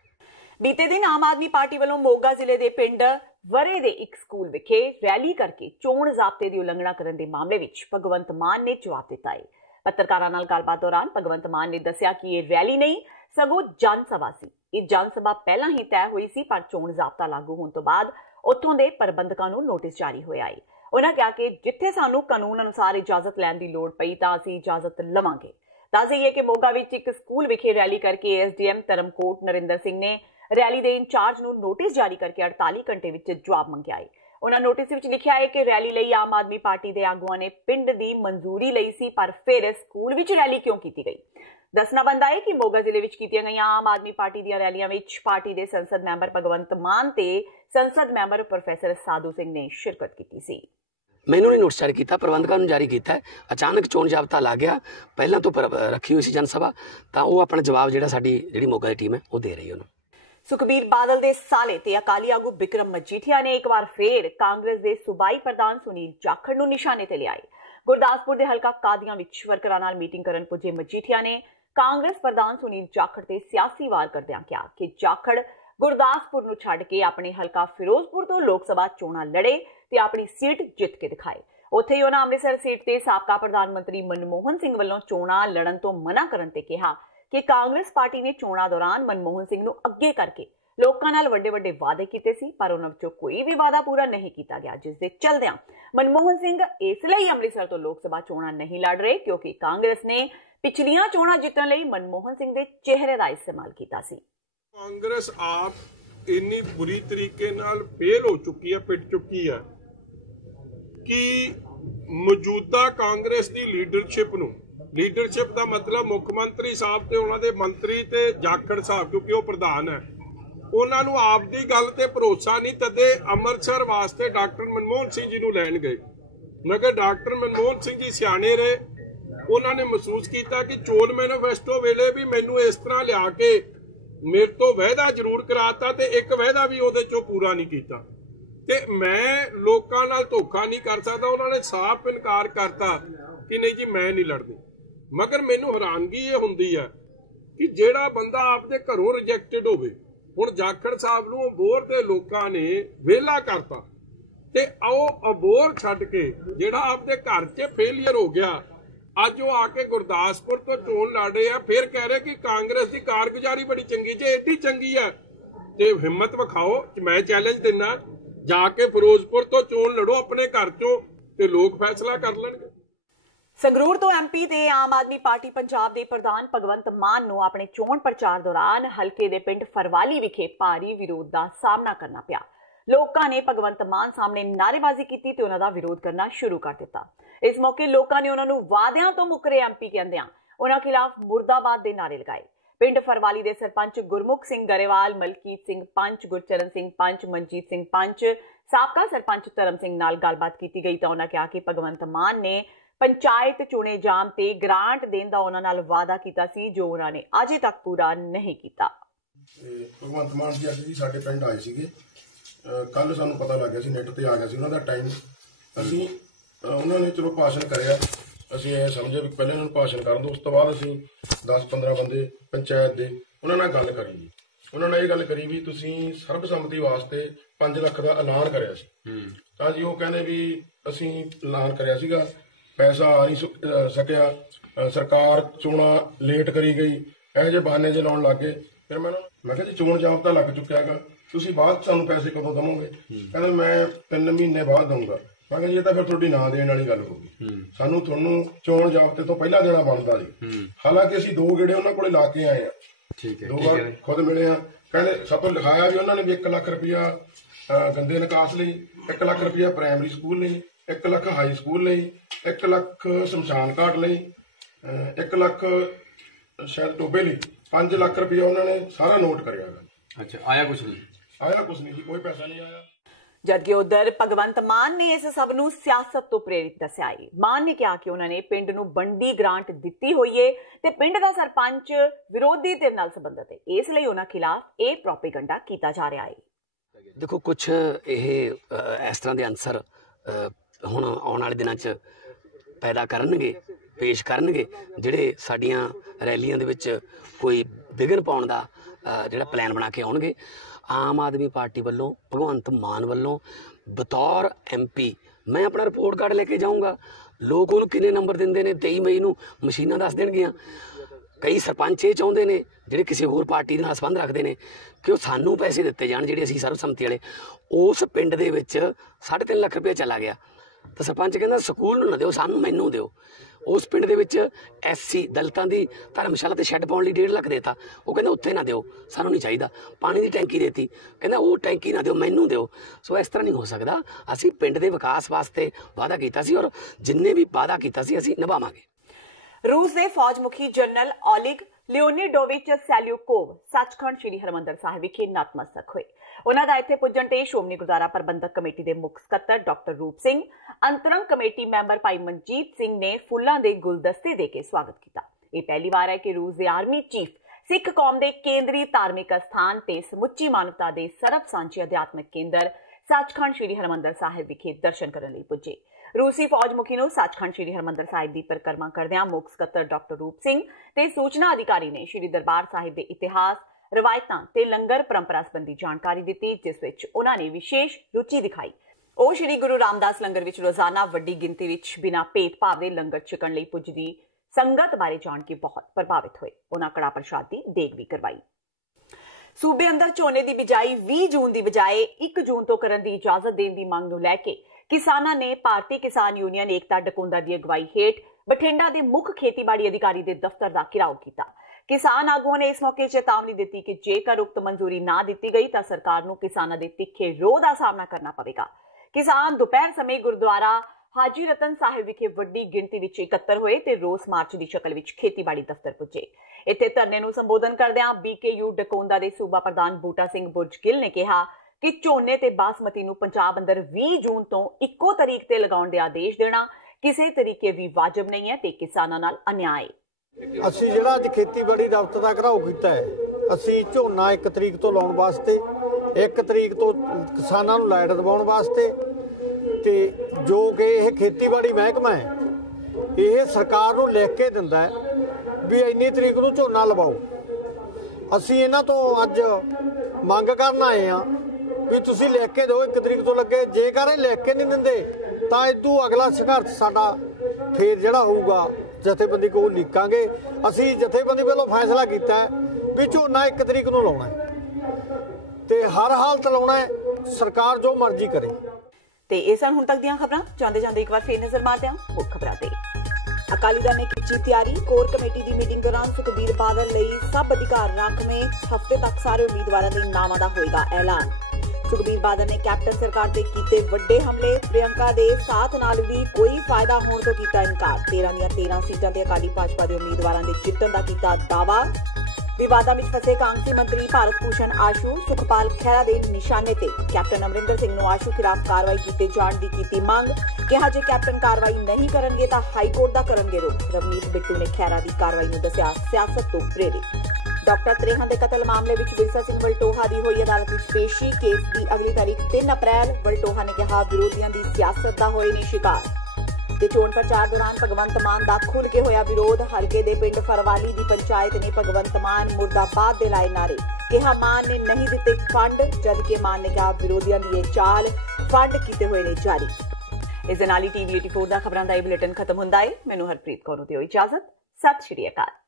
ਬੀਤੇ ਦਿਨ ਆਮ ਆਦਮੀ ਪਾਰਟੀ ਵੱਲੋਂ ਮੋਗਾ ਜ਼ਿਲ੍ਹੇ ਦੇ ਪਿੰਡ ਵਰੇ ਦੇ ਇੱਕ ਸਕੂਲ ਵਿਖੇ ਰੈਲੀ ਕਰਕੇ ਚੋਣ ਜ਼ਾਬਤੇ ਦੀ ਉਲੰਘਣਾ ਕਰਨ ਦੇ ਮਾਮਲੇ ਵਿੱਚ ਭਗਵੰਤ ਮਾਨ ਨੇ ਜਵਾਬ ਦਿੱਤਾ ਹੈ। ਪੱਤਰਕਾਰਾਂ ਨਾਲ ਗੱਲਬਾਤ ਦੌਰਾਨ ਭਗਵੰਤ ਮਾਨ ਨੇ ਦੱਸਿਆ ਕਿ ਇਹ ਰੈਲੀ ਨਹੀਂ ਸਗੋਂ ਜਨ ਸਭਾ ਸੀ। ਇਹ ਜਨ ਸਭਾ ਪਹਿਲਾਂ ਹੀ ਤੈਅ ਹੋਈ ਸੀ, ਪਰ ਚੋਣ ਜ਼ਾਬਤਾ ਲਾਗੂ ਹੋਣ ਤੋਂ ਬਾਅਦ ਉੱਥੋਂ ਦੇ ਪ੍ਰਬੰਧਕਾਂ ਨੂੰ ਨੋਟਿਸ ਜਾਰੀ ਹੋਇਆ ਹੈ। ਉਹਨਾਂ ਕਿਹਾ ਕਿ ਜਿੱਥੇ ਸਾਨੂੰ ਕਾਨੂੰਨ ਅਨੁਸਾਰ ਇਜਾਜ਼ਤ ਲੈਣ ਦੀ ਲੋੜ ਪਈ ਤਾਂ ਅਸੀਂ ਇਜਾਜ਼ਤ ਲਵਾਂਗੇ। ਦੱਸ ਦਈਏ ਕਿ ਮੋਗਾ ਵਿੱਚ ਇੱਕ ਸਕੂਲ ਵਿਖੇ ਰੈਲੀ ਕਰਕੇ SDM ਧਰਮਕੋਟ ਨਰਿੰਦਰ ਸਿੰਘ ਨੇ ਰੈਲੀ ਦੇ ਇੰਚਾਰਜ ਨੂੰ ਨੋਟਿਸ ਜਾਰੀ ਕਰਕੇ 48 ਘੰਟੇ ਵਿੱਚ ਜਵਾਬ ਮੰਗਿਆ ਹੈ। ਉਹਨਾਂ ਨੋਟਿਸ ਵਿੱਚ ਲਿਖਿਆ ਹੈ ਕਿ ਰੈਲੀ ਲਈ ਆਮ ਆਦਮੀ ਪਾਰਟੀ ਦੇ ਆਗੂਆਂ ਨੇ ਪਿੰਡ ਦੀ ਮਨਜ਼ੂਰੀ ਲਈ ਸੀ, ਪਰ ਫਿਰ ਸਕੂਲ ਵਿੱਚ ਰੈਲੀ ਕਿਉਂ ਕੀਤੀ ਗਈ। ਦੱਸਣਾ ਬਣਦਾ ਹੈ ਕਿ ਮੋਗਾ ਜ਼ਿਲ੍ਹੇ ਵਿੱਚ ਕੀਤੀਆਂ ਗਈਆਂ ਆਮ ਆਦਮੀ ਪਾਰਟੀ ਦੀਆਂ ਰੈਲੀਆਂ ਵਿੱਚ ਪਾਰਟੀ ਦੇ ਸੰਸਦ ਮੈਂਬਰ ਭਗਵੰਤ ਮਾਨ ਤੇ ਸੰਸਦ ਮੈਂਬਰ ਪ੍ਰੋਫੈਸਰ ਸਾਧੂ ਸਿੰਘ ਨੇ ਸ਼ਿਰਕਤ ਕੀਤੀ ਸੀ। ਮੈਨੂੰ ਨਹੀਂ ਨੋਟਿਸ ਜਾਰੀ ਕੀਤਾ, ਪ੍ਰਬੰਧਕਾਂ ਨੂੰ ਜਾਰੀ ਕੀਤਾ ਹੈ। ਅਚਾਨਕ ਚੋਣ ਜ਼ਾਬਤਾ ਲੱਗ ਗਿਆ, ਪਹਿਲਾਂ ਤੋਂ ਰੱਖੀ ਹੋਈ ਸੀ ਜਨ ਸਭਾ, ਤਾਂ ਉਹ ਆਪਣਾ ਜਵਾਬ ਜਿਹੜਾ ਸਾਡੀ ਜਿਹੜੀ ਮੋਗਾ ਦੀ ਟੀਮ ਹੈ ਉਹ ਦੇ ਰਹੀ ਹੈ ਉਹਨੂੰ। ਸੁਖਬੀਰ ਬਾਦਲ ਦੇ ਸਾਲੇ ਤੇ ਅਕਾਲੀ ਆਗੂ ਬਿਕਰਮ ਮਜੀਠੀਆ ਨੇ ਇੱਕ ਵਾਰ ਫੇਰ ਕਾਂਗਰਸ ਦੇ ਸੂਬਾਈ ਪ੍ਰਧਾਨ ਸੁਨੀਲ ਜਾਖੜ ਨੂੰ ਨਿਸ਼ਾਨੇ ਤੇ ਲਿਆਏ। ਗੁਰਦਾਸਪੁਰ ਦੇ ਹਲਕਾ ਕਾਦੀਆਂ ਵਿੱਚ ਵਰਕਰਾਂ ਨਾਲ ਮੀਟਿੰਗ ਕਰਨ ਪੁੱਜੇ ਮਜੀਠੀਆ ਨੇ ਕਾਂਗਰਸ ਪ੍ਰਧਾਨ ਸੁਨੀਲ ਜਾਖੜ ਤੇ ਸਿਆਸੀ ਵਾਰ ਕਰਦਿਆਂ ਕਿਹਾ ਕਿ ਜਾਖੜ ਗੁਰਦਾਸਪੁਰ ਨੂੰ ਛੱਡ ਕੇ ਆਪਣੇ ਹਲਕਾ ਫਿਰੋਜ਼ਪੁਰ ਤੋਂ ਲੋਕ ਸਭਾ ਚੋਣਾਂ ਲੜੇ ਤੇ ਆਪਣੀ ਸੀਟ ਜਿੱਤ ਕੇ ਦਿਖਾਏ। ਉੱਥੇ ਹੀ ਉਹਨਾਂ ਅੰਮ੍ਰਿਤਸਰ ਸੀਟ ਤੇ ਸਾਬਕਾ ਪ੍ਰਧਾਨ ਮੰਤਰੀ ਮਨਮੋਹਨ ਸਿੰਘ ਵੱਲੋਂ ਚੋਣਾਂ ਲੜਨ ਤੋਂ ਮਨਾ ਕਰਨ ਤੇ ਕਿਹਾ ਕਿ ਕਾਂਗਰਸ ਪਾਰਟੀ ਨੇ ਚੋਣਾਂ ਦੌਰਾਨ ਮਨਮੋਹਨ ਸਿੰਘ ਨੂੰ ਅੱਗੇ ਕਰਕੇ ਲੋਕਾਂ ਨਾਲ ਵੱਡੇ ਵਾਅਦੇ ਕੀਤੇ ਸੀ, ਪਰ ਉਹਨਾਂ ਵਿੱਚੋਂ ਕੋਈ ਵੀ ਵਾਅਦਾ ਪੂਰਾ ਨਹੀਂ ਕੀਤਾ ਗਿਆ, ਜਿਸ ਦੇ ਚਲਦਿਆਂ ਮਨਮੋਹਨ ਸਿੰਘ ਇਸ ਲਈ ਅੰਮ੍ਰਿਤਸਰ ਤੋਂ ਲੋਕ ਸਭਾ ਚੋਣਾਂ ਨਹੀਂ ਲੜ ਰਹੇ ਕਿਉਂਕਿ ਕਾਂਗਰਸ ਨੇ ਪਿਛਲੀਆਂ ਚੋਣਾਂ ਜਿੱਤਣ ਲਈ ਮਨਮੋਹਨ ਸਿੰਘ ਦੇ ਚਿਹਰੇ ਦਾ ਇਸਤੇਮਾਲ ਕੀਤਾ ਸੀ। ਕਾਂਗਰਸ ਆਪ ਇੰਨੀ ਬੁਰੀ ਤਰੀਕੇ ਨਾਲ ਫੇਲ ਹੋ ਚੁੱਕੀ ਹੈ, ਪਿੱਟ ਚੁੱਕੀ ਹੈ ਕਿ ਮੌਜੂਦਾ ਕਾਂਗਰਸ ਦੀ ਲੀਡਰਸ਼ਿਪ ਦਾ ਮਤਲਬ ਮੁੱਖ ਮੰਤਰੀ ਸਾਹਿਬ ਤੇ ਉਹਨਾਂ ਦੇ ਮੰਤਰੀ ਤੇ ਜਾਖੜ ਸਾਹਿਬ, ਕਿਉਂਕਿ ਉਹ ਪ੍ਰਧਾਨ ਹੈ, ਉਹਨਾਂ ਨੂੰ ਆਪ ਦੀ ਗੱਲ ਤੇ ਭਰੋਸਾ ਨਹੀਂ, ਤਦੇ ਅੰਮ੍ਰਿਤਸਰ ਵਾਸਤੇ ਡਾਕਟਰ ਮਨਮੋਹਨ ਸਿੰਘ ਜੀ ਨੂੰ ਲੈਣ ਗਏ। ਮਗਰ ਡਾਕਟਰ ਮਨਮੋਹਨ ਸਿੰਘ ਜੀ ਸਿਆਣੇ ਰਹੇ, ਉਹਨਾਂ ਨੇ ਮਹਿਸੂਸ ਕੀਤਾ ਕਿ ਚੋਣ ਮੈਨੀਫੈਸਟੋ ਵੇਲੇ ਵੀ ਮੈਨੂੰ ਇਸ ਤਰ੍ਹਾਂ ਲਿਆ ਕੇ ਮੇਰੇ ਤੋਂ ਵਾਅਦਾ ਜ਼ਰੂਰ ਕਰਾਤਾ ਤੇ ਇੱਕ ਵਾਅਦਾ ਵੀ ਉਹਦੇ ਚੋਂ ਪੂਰਾ ਨਹੀਂ ਕੀਤਾ ਤੇ ਮੈਂ ਲੋਕਾਂ ਨਾਲ ਧੋਖਾ ਨਹੀਂ ਕਰ ਸਕਦਾ। ਉਹਨਾਂ ਨੇ ਸਾਫ਼ ਇਨਕਾਰ ਕਰਤਾ ਕਿ ਨਹੀਂ ਜੀ ਮੈਂ ਨਹੀਂ ਲੜਨੀ। ਮਗਰ ਮੈਨੂੰ ਹੈਰਾਨਗੀ ਇਹ ਹੁੰਦੀ ਹੈ ਕਿ ਜਿਹੜਾ ਬੰਦਾ ਆਪਦੇ ਘਰੋਂ ਰਿਜੈਕਟਡ ਹੋਵੇ, ਹੁਣ ਜਾਖੜ ਸਾਹਿਬ ਨੂੰ ਅਬੋਹਰ ਦੇ ਲੋਕਾਂ ਨੇ ਵਿਹਲਾ ਕਰਤਾ ਤੇ ਉਹ ਅਬੋਹਰ ਛੱਡ ਕੇ ਜਿਹੜਾ ਆਪਦੇ ਘਰ 'ਚ ਫੇਲੀਅਰ ਹੋ ਗਿਆ, ਅੱਜ ਉਹ ਆ ਕੇ ਗੁਰਦਾਸਪੁਰ ਤੋਂ ਚੋਣ ਲੜ ਰਹੇ ਆ, ਫਿਰ ਕਹਿ ਰਹੇ ਕਿ ਕਾਂਗਰਸ ਦੀ ਕਾਰਗੁਜ਼ਾਰੀ ਬੜੀ ਚੰਗੀ, ਜੇ ਏਡੀ ਚੰਗੀ ਹੈ ਤੇ ਹਿੰਮਤ ਵਿਖਾਓ। ਮੈਂ ਚੈਲੰਜ ਦਿੰਦਾ, ਜਾ ਕੇ ਫਿਰੋਜ਼ਪੁਰ ਤੋਂ ਚੋਣ ਲੜੋ ਆਪਣੇ ਘਰ 'ਚੋਂ ਤੇ ਲੋਕ ਫੈਸਲਾ ਕਰ ਲੈਣਗੇ। ਸੰਗਰੂਰ ਤੋਂ ਐਮਪੀ ਤੇ ਆਮ ਆਦਮੀ ਪਾਰਟੀ ਪੰਜਾਬ ਦੇ ਪ੍ਰਧਾਨ ਭਗਵੰਤ ਮਾਨ ਨੂੰ ਆਪਣੇ ਚੋਣ ਪ੍ਰਚਾਰ ਦੌਰਾਨ ਹਲਕੇ ਦੇ ਪਿੰਡ ਫਰਵਾਲੀ ਵਿਖੇ ਭਾਰੀ ਵਿਰੋਧ ਦਾ ਸਾਹਮਣਾ ਕਰਨਾ ਪਿਆ। ਲੋਕਾਂ ਨੇ ਭਗਵੰਤ ਮਾਨ ਸਾਹਮਣੇ ਨਾਅਰੇਬਾਜ਼ੀ ਕੀਤੀ ਤੇ ਉਹਨਾਂ ਦਾ ਵਿਰੋਧ ਕਰਨਾ ਸ਼ੁਰੂ ਕਰ ਦਿੱਤਾ। ਇਸ ਮੌਕੇ ਲੋਕਾਂ ਨੇ ਉਹਨਾਂ ਨੂੰ ਵਾਅਦਿਆਂ ਤੋਂ ਮੁੱਕਰੇ ਐਮਪੀ ਕਹਿੰਦਿਆਂ ਉਹਨਾਂ ਖਿਲਾਫ ਮੁਰਦਾਬਾਦ ਦੇ ਨਾਅਰੇ ਲਗਾਏ। ਪਿੰਡ ਫਰਵਾਲੀ ਦੇ ਸਰਪੰਚ ਗੁਰਮੁਖ ਸਿੰਘ ਗਰੇਵਾਲ, ਮਲਕੀਤ ਸਿੰਘ ਪੰਚ, ਗੁਰਚਰਨ ਸਿੰਘ ਪੰਚ, ਮਨਜੀਤ ਸਿੰਘ ਪੰਚ, ਸਾਬਕਾ ਸਰਪੰਚ ਧਰਮ ਸਿੰਘ ਨਾਲ ਗੱਲਬਾਤ ਕੀਤੀ ਗਈ ਤਾਂ ਉਹਨਾਂ ਕਿਹਾ ਕਿ ਭਗਵੰਤ ਮਾਨ ਨੇ ਪੰਚਾਇਤ ਚੁਣੇ ਜਾਮ ਤੇ ਗ੍ਰਾਂਟ ਦੇਣ ਦਾ ਉਹਨਾਂ ਨਾਲ ਵਾਅਦਾ ਕੀਤਾ ਸੀ, ਜੋ ਉਹਨਾਂ ਨੇ ਅਜੇ ਤੱਕ ਪੂਰਾ ਨਹੀਂ ਕੀਤਾ। ਭਗਵੰਤ ਮਾਨ ਜੀ ਅੱਜ ਵੀ ਸਾਡੇ ਪਿੰਡ ਆਏ ਸੀਗੇ। ਕੱਲ ਸਾਨੂੰ ਪਤਾ ਲੱਗ ਗਿਆ ਸੀ, ਨੈਟ ਤੇ ਆ ਗਿਆ ਸੀ ਉਹਨਾਂ ਦਾ ਟਾਈਮ। ਅਸੀਂ ਉਹਨਾਂ ਨੇ ਚਲੋ ਭਾਸ਼ਣ ਕਰਿਆ, ਅਸੀਂ ਇਹ ਸਮਝਿਆ ਵੀ ਪਹਿਲਾਂ ਇਹਨਾਂ ਨੂੰ ਭਾਸ਼ਣ ਕਰਨ ਦਿਓ, ਉਸ ਤੋਂ ਬਾਅਦ ਅਸੀਂ 10-15 ਬੰਦੇ ਪੰਚਾਇਤ ਦੇ ਉਹਨਾਂ ਨਾਲ ਗੱਲ ਕਰੀ ਜੀ। ਉਹਨਾਂ ਨੇ ਇਹ ਗੱਲ ਕਰੀ ਵੀ ਤੁਸੀਂ ਸਰਬਸੰਮਤੀ ਵਾਸਤੇ 5 ਲੱਖ ਦਾ ਐਲਾਨ ਕਰਿਆ ਸੀ, ਤਾਂ ਜੀ ਉਹ ਕਹਿੰਦੇ ਵੀ ਅਸੀਂ ਐਲਾਨ ਕਰਿਆ ਸੀਗਾ, ਪੈਸਾ ਆ ਨਹੀਂ ਸਕਿਆ, ਸਰਕਾਰ ਚੋਣਾਂ ਲੇਟ ਕਰੀ ਗਈ, ਇਹੋ ਜਿਹੇ ਬਹਾਨੇ ਜੇ ਲਾਉਣ ਲੱਗ ਗਏ। ਫਿਰ ਮੈਂ ਕਿਹਾ ਜੀ ਚੋਣ ਜਾਬਤਾ ਲੱਗ ਚੁੱਕਿਆ ਹੈਗਾ, ਤੁਸੀਂ ਬਾਅਦ ਸਾਨੂੰ ਪੈਸੇ ਕਦੋਂ ਦੇਵੋਗੇ? ਕਹਿੰਦੇ ਮੈਂ 3 ਮਹੀਨੇ ਬਾਅਦ ਦਊਂਗਾ। ਮੈਂ ਕਿਹਾ ਜੀ ਇਹ ਤਾਂ ਫਿਰ ਤੁਹਾਡੀ ਨਾ ਦੇਣ ਵਾਲੀ ਗੱਲ ਹੋ ਗਈ, ਸਾਨੂੰ ਤੁਹਾਨੂੰ ਚੋਣ ਜਾਬਤੇ ਤੋਂ ਪਹਿਲਾਂ ਦੇਣਾ ਬਣਦਾ ਜੀ। ਹਾਲਾਂਕਿ ਅਸੀਂ 2 ਗੇੜੇ ਉਹਨਾਂ ਕੋਲੇ ਲਾ ਕੇ ਆਏ ਆ, 2 ਵਾਰ ਖੁਦ ਮਿਲੇ ਆ। ਕਹਿੰਦੇ ਸਭ ਤੋਂ ਲਿਖਾਇਆ ਵੀ ਉਹਨਾਂ ਨੇ ਵੀ 1 ਲੱਖ ਰੁਪਇਆ ਗੰਦੇ ਨਿਕਾਸ ਲਈ, 1 ਲੱਖ ਰੁਪਇਆ ਪ੍ਰਾਇਮਰੀ ਸਕੂਲ ਲਈ, 1 ਲੱਖ ਹਾਈ ਸਕੂਲ ਲਈ, 1 ਲੱਖ ਸ਼ਮਸ਼ਾਨ ਘਾਟ ਲਈ, 1 ਲੱਖ ਸ਼ਾਇਦ ਟੋਬੇ ਲਈ, 5 ਲੱਖ ਰੁਪਇਆ ਉਹਨਾਂ ਨੇ ਸਾਰਾ ਨੋਟ ਕਰਿਆ। ਅੱਛਾ, ਆਇਆ ਕੁਛ ਨਹੀਂ ਜੀ, ਕੋਈ ਪੈਸਾ ਨਹੀਂ ਆਇਆ। ਜਦਕਿ ਉਧਰ ਭਗਵੰਤ ਮਾਨ ਨੇ ਇਸ ਸਭ ਨੂੰ ਸਿਆਸਤ ਤੋਂ ਪ੍ਰੇਰਿਤ ਦੱਸਿਆ ਹੈ। ਮਾਨ ਨੇ ਕਿਹਾ ਕਿ ਉਹਨਾਂ ਨੇ ਪਿੰਡ ਨੂੰ ਬੰਡੀ ਗ੍ਰਾਂਟ ਦਿੱਤੀ ਹੋਈ ਹੈ ਤੇ ਪਿੰਡ ਦਾ ਸਰਪੰਚ ਵਿਰੋਧੀ ਧਿਰ ਨਾਲ ਸੰਬੰਧਿਤ ਹੈ, ਇਸ ਲਈ ਉਹਨਾਂ ਖਿਲਾਫ ਇਹ ਪ੍ਰੋਪੇਗੈਂਡਾ ਕੀਤਾ ਜਾ ਰਿਹਾ ਹੈ। ਦੇਖੋ, ਕੁਝ ਇਹ ਇਸ ਤਰ੍ਹਾਂ ਦੇ ਆਨਸਰ ਹੁਣ ਆਉਣ ਵਾਲੇ ਦਿਨਾਂ 'ਚ ਪੈਦਾ ਕਰਨਗੇ, ਪੇਸ਼ ਕਰਨਗੇ, ਜਿਹੜੇ ਸਾਡੀਆਂ ਰੈਲੀਆਂ ਦੇ ਵਿੱਚ ਕੋਈ ਵਿਘਨ ਪਾਉਣ ਦਾ ਜਿਹੜਾ ਪਲਾਨ ਬਣਾ ਕੇ ਆਉਣਗੇ। ਆਮ ਆਦਮੀ ਪਾਰਟੀ ਵੱਲੋਂ, ਭਗਵੰਤ ਮਾਨ ਵੱਲੋਂ ਬਤੌਰ ਐਮਪੀ ਮੈਂ ਆਪਣਾ ਰਿਪੋਰਟ ਕਾਰਡ ਲੈ ਕੇ ਜਾਊਂਗਾ। ਲੋਕ ਉਹਨੂੰ ਕਿੰਨੇ ਨੰਬਰ ਦਿੰਦੇ ਨੇ 23 ਮਈ ਨੂੰ ਮਸ਼ੀਨਾਂ ਦੱਸ ਦੇਣਗੀਆਂ। ਕਈ ਸਰਪੰਚ ਇਹ ਚਾਹੁੰਦੇ ਨੇ ਜਿਹੜੇ ਕਿਸੇ ਹੋਰ ਪਾਰਟੀ ਨਾਲ ਸੰਬੰਧ ਰੱਖਦੇ ਨੇ ਕਿ ਉਹ ਸਾਨੂੰ ਪੈਸੇ ਦਿੱਤੇ ਜਾਣ ਜਿਹੜੇ ਅਸੀਂ ਸਰਬਸੰਮਤੀ ਵਾਲੇ। ਉਸ ਪਿੰਡ ਦੇ ਵਿੱਚ 3.5 ਲੱਖ ਰੁਪਏ ਚਲਾ ਗਿਆ ਤਾਂ ਸਰਪੰਚ ਕਹਿੰਦਾ ਸਕੂਲ ਨੂੰ ਨਾ ਦਿਓ, ਸਾਨੂੰ ਮੈਨੂੰ ਦਿਓ। ਉਸ ਪਿੰਡ ਦੇ ਵਿੱਚ SC ਦਲਿਤਾਂ ਦੀ ਧਰਮਸ਼ਾਲਾ ਤੇ ਸ਼ੈੱਡ ਪਾਉਣ ਲਈ 1.5 ਲੱਖ ਦੇਤਾ, ਉਹ ਕਹਿੰਦਾ ਉੱਥੇ ਨਾ ਦਿਓ, ਸਾਨੂੰ ਨਹੀਂ ਚਾਹੀਦਾ। ਪਾਣੀ ਦੀ ਟੈਂਕੀ ਦੇਤੀ, ਕਹਿੰਦਾ ਉਹ ਟੈਂਕੀ ਨਾ ਦਿਓ, ਮੈਨੂੰ ਦਿਓ। ਸੋ ਇਸ ਤਰ੍ਹਾਂ ਨਹੀਂ ਹੋ ਸਕਦਾ। ਅਸੀਂ ਪਿੰਡ ਦੇ ਵਿਕਾਸ ਵਾਸਤੇ ਵਾਅਦਾ ਕੀਤਾ ਸੀ ਔਰ ਜਿੰਨੇ ਵੀ ਵਾਅਦਾ ਕੀਤਾ ਸੀ ਅਸੀਂ ਨਿਭਾਵਾਂਗੇ। ਰੂਸ ਦੇ ਫੌਜ ਮੁਖੀ ਜਨਰਲ ਓਲਿਗ ਲਿਓਨੀਡੋਵਿਚ ਸੈਲਿਊਕੋਵ ਸੱਚਖੰਡ ਸ੍ਰੀ ਹਰਿਮੰਦਰ ਸਾਹਿਬ ਵਿਖੇ ਨਤਮਸਤਕ ਹੋਏ। ਉਹਨਾਂ ਦਾ ਇੱਥੇ ਪੁੱਜਣ ਤੇ ਸ਼੍ਰੋਮਣੀ ਗੁਰਦੁਆਰਾ ਪ੍ਰਬੰਧਕ ਕਮੇਟੀ ਦੇ ਮੁੱਖ ਸਕੱਤਰ ਡਾਕਟਰ ਰੂਪ ਸਿੰਘ, ਅੰਤਰੰਗ ਕਮੇਟੀ ਮੈਂਬਰ ਭਾਈ ਮਨਜੀਤ ਸਿੰਘ ਨੇ ਫੁੱਲਾਂ ਦੇ ਗੁਲਦਸਤੇ ਦੇ ਕੇ ਸਵਾਗਤ ਕੀਤਾ। ਇਹ ਪਹਿਲੀ ਵਾਰ ਹੈ ਕਿ ਰੂਸ ਦੇ ਆਰਮੀ ਚੀਫ ਸਿੱਖ ਕੌਮ ਦੇ ਕੇਂਦਰੀ ਧਾਰਮਿਕ ਅਸਥਾਨ ਤੇ ਸਮੁੱਚੀ ਮਾਨਵਤਾ ਦੇ ਸਰਬ ਸਾਂਝੇ ਅਧਿਆਤਮਿਕ ਕੇਂਦਰ ਸੱਚਖੰਡ ਸ੍ਰੀ ਹਰਿਮੰਦਰ ਸਾਹਿਬ ਵਿਖੇ ਦਰਸ਼ਨ ਕਰਨ ਲਈ ਪੁੱਜੇ। ਰੂਸੀ ਫੌਜ ਮੁਖੀ ਨੂੰ ਸੱਚਖੰਡ ਸ੍ਰੀ ਹਰਿਮੰਦਰ ਸਾਹਿਬ ਦੀ ਪਰਿਕਰਮਾ ਕਰਦਿਆਂ ਮੁੱਖ ਸਕੱਤਰ ਡਾਕਟਰ ਰੂਪ ਸਿੰਘ ਤੇ ਸੂਚਨਾ ਅਧਿਕਾਰੀ ਨੇ ਸ੍ਰੀ ਦਰਬਾਰ ਸਾਹਿਬ ਦੇ ਇਤਿਹਾਸ, ਰਵਾਇਤਾਂ ਤੇ ਲੰਗਰ ਪਰੰਪਰਾ ਸੰਬੰਧੀ ਜਾਣਕਾਰੀ ਦਿੱਤੀ, ਜਿਸ ਵਿੱਚ ਉਹਨਾਂ ਨੇ ਵਿਸ਼ੇਸ਼ ਰੁਚੀ ਦਿਖਾਈ। ਉਹ ਸ੍ਰੀ ਗੁਰੂ ਰਾਮਦਾਸ ਲੰਗਰ ਵਿੱਚ ਰੋਜ਼ਾਨਾ ਵੱਡੀ ਗਿਣਤੀ ਵਿੱਚ ਬਿਨਾਂ ਭੇਦਭਾਵ ਦੇ ਲੰਗਰ ਛਕਣ ਲਈ ਪੁੱਜਦੀ ਸੰਗਤ ਬਾਰੇ ਜਾਣ ਕੇ ਬਹੁਤ ਪ੍ਰਭਾਵਿਤ ਹੋਏ। ਉਹਨਾਂ ਕੜਾ ਪ੍ਰਸ਼ਾਦ ਦੀ ਦੇਗ ਵੀ ਕਰਵਾਈ। ਸੂਬੇ ਅੰਦਰ ਝੋਨੇ ਦੀ ਬਿਜਾਈ 20 ਜੂਨ ਦੀ ਬਜਾਏ 1 ਜੂਨ ਤੋਂ ਕਰਨ ਦੀ ਇਜਾਜ਼ਤ ਦੇਣ ਦੀ ਮੰਗ ਨੂੰ ਲੈ ਕੇ ਕਿਸਾਨਾਂ ਨੇ ਭਾਰਤੀ ਕਿਸਾਨ ਯੂਨੀਅਨ ਏਕਤਾ ਡਕੌਂਦਾ ਦੀ ਅਗਵਾਈ ਹੇਠ ਬਠਿੰਡਾ ਦੇ ਮੁੱਖ ਖੇਤੀਬਾੜੀ ਅਧਿਕਾਰੀ ਦੇ ਦਫ਼ਤਰ ਦਾ ਘਿਰਾਓ ਕੀਤਾ। ਕਿਸਾਨ ਆਗੂਆਂ ਨੇ ਇਸ ਮੌਕੇ ਚੇਤਾਵਨੀ ਦਿੱਤੀ ਕਿ ਜੇਕਰ ਉਕਤ ਮਨਜ਼ੂਰੀ ਨਾ ਦਿੱਤੀ ਗਈ ਤਾਂ ਸਰਕਾਰ ਨੂੰ ਕਿਸਾਨਾਂ ਦੇ ਤਿੱਖੇ ਰੋਹ ਦਾ ਸਾਹਮਣਾ ਕਰਨਾ ਪਵੇਗਾ। ਕਿਸਾਨ ਦੁਪਹਿਰ ਸਮੇਂ ਗੁਰਦੁਆਰਾ ਹਾਜੀ ਰਤਨ ਸਾਹਿਬ ਵਿਖੇ ਵੱਡੀ ਗਿਣਤੀ ਵਿੱਚ ਇਕੱਤਰ ਹੋਏ ਤੇ ਰੋਸ ਮਾਰਚ ਦੀ ਸ਼ਕਲ ਵਿੱਚ ਖੇਤੀਬਾੜੀ ਦਫ਼ਤਰ ਪੁੱਜੇ। ਇੱਥੇ ਧਰਨੇ ਨੂੰ ਸੰਬੋਧਨ ਕਰਦਿਆਂ BKU ਡਕੌਂਦਾ ਦੇ ਸੂਬਾ ਪ੍ਰਧਾਨ ਬੂਟਾ ਸਿੰਘ ਬੁਰਜ ਗਿੱਲ ਨੇ ਕਿਹਾ ਕਿ ਝੋਨੇ ਤੇ ਬਾਸਮਤੀ ਨੂੰ ਪੰਜਾਬ ਅੰਦਰ 20 ਜੂਨ ਤੋਂ ਇੱਕੋ ਤਰੀਕ ਤੇ ਲਗਾਉਣ ਦੇ ਆਦੇਸ਼ ਦੇਣਾ ਕਿਸੇ ਤਰੀਕੇ ਵੀ ਵਾਜਬ ਨਹੀਂ ਹੈ ਤੇ ਕਿਸਾਨਾਂ ਨਾਲ ਅਨਿਆਂ ਹੈ। ਅਸੀਂ ਜਿਹੜਾ ਅੱਜ ਖੇਤੀਬਾੜੀ ਦਫ਼ਤਰ ਦਾ ਘਿਰਾਓ ਕੀਤਾ ਹੈ, ਅਸੀਂ ਝੋਨਾ 1 ਤਰੀਕ ਤੋਂ ਲਾਉਣ ਵਾਸਤੇ, 1 ਤਰੀਕ ਤੋਂ ਕਿਸਾਨਾਂ ਨੂੰ ਲਾਈਟ ਦਿਵਾਉਣ ਵਾਸਤੇ ਤੇ ਜੋ ਕਿ ਇਹ ਖੇਤੀਬਾੜੀ ਮਹਿਕਮਾ ਹੈ ਇਹ ਸਰਕਾਰ ਨੂੰ ਲਿਖ ਕੇ ਦਿੰਦਾ ਹੈ ਵੀ ਇੰਨੀ ਤਰੀਕ ਨੂੰ ਝੋਨਾ ਲਵਾਓ ਅਸੀਂ ਇਹਨਾਂ ਤੋਂ ਅੱਜ ਮੰਗ ਕਰਨ ਆਏ ਆ ਵੀ ਤੁਸੀਂ ਲਿਖ ਕੇ ਦਿਓ 1 ਤਰੀਕ ਤੋਂ ਲੱਗੇ। ਜੇਕਰ ਇਹ ਲਿਖ ਕੇ ਨਹੀਂ ਦਿੰਦੇ ਤਾਂ ਇਦੋਂ ਅਗਲਾ ਸੰਘਰਸ਼ ਸਾਡਾ ਫੇਰ ਜਿਹੜਾ ਹੋਊਗਾ ਜਥੇਬੰਦੀ ਕੋਲ ਲਿਖਾਂਗੇ। ਅਸੀਂ ਜਥੇਬੰਦੀ ਵੱਲੋਂ ਫੈਸਲਾ ਕੀਤਾ ਹੈ ਵੀ ਝੋਨਾ 1 ਤਰੀਕ ਨੂੰ ਲਾਉਣਾ ਹੈ ਤੇ ਹਰ ਹਾਲਤ ਲਾਉਣਾ ਹੈ, ਸਰਕਾਰ ਜੋ ਮਰਜ਼ੀ ਕਰੇ। ਤੇ ਇਹ ਸਨ ਹੁਣ ਤੱਕ ਦੀਆਂ ਖਬਰਾਂ। ਜਾਂਦੇ ਜਾਂਦੇ ਇੱਕ ਵਾਰ ਫੇਰ ਨਜ਼ਰ ਮਾਰਦੇ ਹਾਂ ਮੁੱਖ ਖਬਰਾਂ ਤੇ। ਅਕਾਲੀ ਦਲ ਨੇ ਕੀਤੀ ਤਿਆਰੀ। ਕੋਰ ਕਮੇਟੀ ਦੀ ਮੀਟਿੰਗ ਦੌਰਾਨ ਸੁਖਬੀਰ ਬਾਦਲ ਲਈ ਸਭ ਅਧਿਕਾਰ ਰਾਖਵੇਂ। ਹਫ਼ਤੇ ਤੱਕ ਸਾਰੇ ਉਮੀਦਵਾਰਾਂ ਦੇ ਨਾਮਾਂ ਦਾ ਹੋਏਗਾ ਐਲਾਨ। ਸੁਖਬੀਰ ਬਾਦਲ ਨੇ ਕੈਪਟਨ ਸਰਕਾਰ ਤੇ ਕੀਤੇ ਵੱਡੇ ਹਮਲੇ। ਪ੍ਰਿਯੰਕਾ ਦੇ ਸਾਥ ਨਾਲ ਵੀ ਕੋਈ ਫਾਇਦਾ ਹੋਣ ਤੋਂ ਕੀਤਾ ਇਨਕਾਰ। 13 ਦੀਆਂ 13 ਸੀਟਾਂ ਤੇ ਅਕਾਲੀ ਭਾਜਪਾ ਦੇ ਉਮੀਦਵਾਰਾਂ ਦੇ ਜਿੱਤਣ ਦਾ ਕੀਤਾ ਦਾਅਵਾ। ਵਿਵਾਦਾਂ ਵਿੱਚ ਫਸੇ ਕਾਂਗਰਸੀ ਮੰਤਰੀ ਭਾਰਤ ਭੂਸ਼ਣ ਆਸ਼ੂ ਸੁਖਪਾਲ ਖਹਿਰਾ ਦੇ ਨਿਸ਼ਾਨੇ ਤੇ। ਕੈਪਟਨ ਅਮਰਿੰਦਰ ਸਿੰਘ ਨੂੰ ਆਸ਼ੂ ਖਿਲਾਫ ਕਾਰਵਾਈ ਕੀਤੇ ਜਾਣ ਦੀ ਕੀਤੀ ਮੰਗ। ਕਿਹਾ ਜੇ ਕੈਪਟਨ ਕਾਰਵਾਈ ਨਹੀਂ ਕਰਨਗੇ ਤਾਂ ਹਾਈ ਕੋਰਟ ਦਾ ਕਰਨਗੇ ਰੁਖ। ਰਵਨੀਤ ਬਿੱਟੂ ਨੇ ਖਹਿਰਾ ਦੀ ਕਾਰਵਾਈ ਨੂੰ ਦੱਸਿਆ ਸਿਆਸਤ ਤੋਂ ਪ੍ਰੇਰਿਤ। ਡਾਕਟਰ ਤ੍ਰੇਹਨ ਦੇ ਕਤਲ ਮਾਮਲੇ ਵਿੱਚ ਵਿਰਸਾ ਸਿੰਘ ਵਲਟੋਹਾ ਦੀ ਹੋਈ ਅਦਾਲਤ ਵਿੱਚ ਪੇਸ਼ੀ। ਕੇਸ ਦੀ ਅਗਲੀ ਤਾਰੀਖ 3 ਅਪ੍ਰੈਲ। ਵਲਟੋਹਾ ਨੇ ਕਿਹਾ ਵਿਰੋਧੀਆਂ ਦੀ ਸਿਆਸਤ ਦਾ ਹੋਏ ਨਹੀਂ ਸ਼ਿਕਾਰ। ਤੇ ਚੋਣ ਪ੍ਰਚਾਰ ਦੌਰਾਨ ਭਗਵੰਤ ਮਾਨ ਦਾ ਖੁੱਲ੍ਹ ਕੇ ਹੋਇਆ ਵਿਰੋਧ। ਹਲਕੇ ਦੇ ਪਿੰਡ ਫਰਵਾਲੀ ਦੀ ਪੰਚਾਇਤ ਨੇ ਭਗਵੰਤ ਮਾਨ ਮੁਰਦਾਬਾਦ ਦੇ ਲਾਏ ਨਾਰੇ। ਕਿਹਾ ਮਾਨ ਨੇ ਨਹੀਂ ਦਿੱਤੇ ਫੰਡ, ਜਦਕਿ ਮਾਨ ਨੇ ਕਿਹਾ ਵਿਰੋਧੀਆਂ ਦੀ ਇਹ ਚਾਲ ਫੰਡ ਕੀਤੇ ਹੋਏ ਨੇ ਜਾਰੀ। ਇਸ ਦੇ ਨਾਲ ਹੀ TV 84 ਦਾ ਖਬਰਾਂ ਦਾ ਇਹ ਬੁਲੇਟਿਨ ਖਤਮ ਹੁੰਦਾ ਹੈ। ਮੈਨੂੰ ਹਰਪ੍ਰੀਤ ਕੌਰ ਨੂੰ ਦਿਓ ਇਜਾਜ਼ਤ। ਸਤਿ ਸ਼੍ਰੀ ਅਕਾਲ।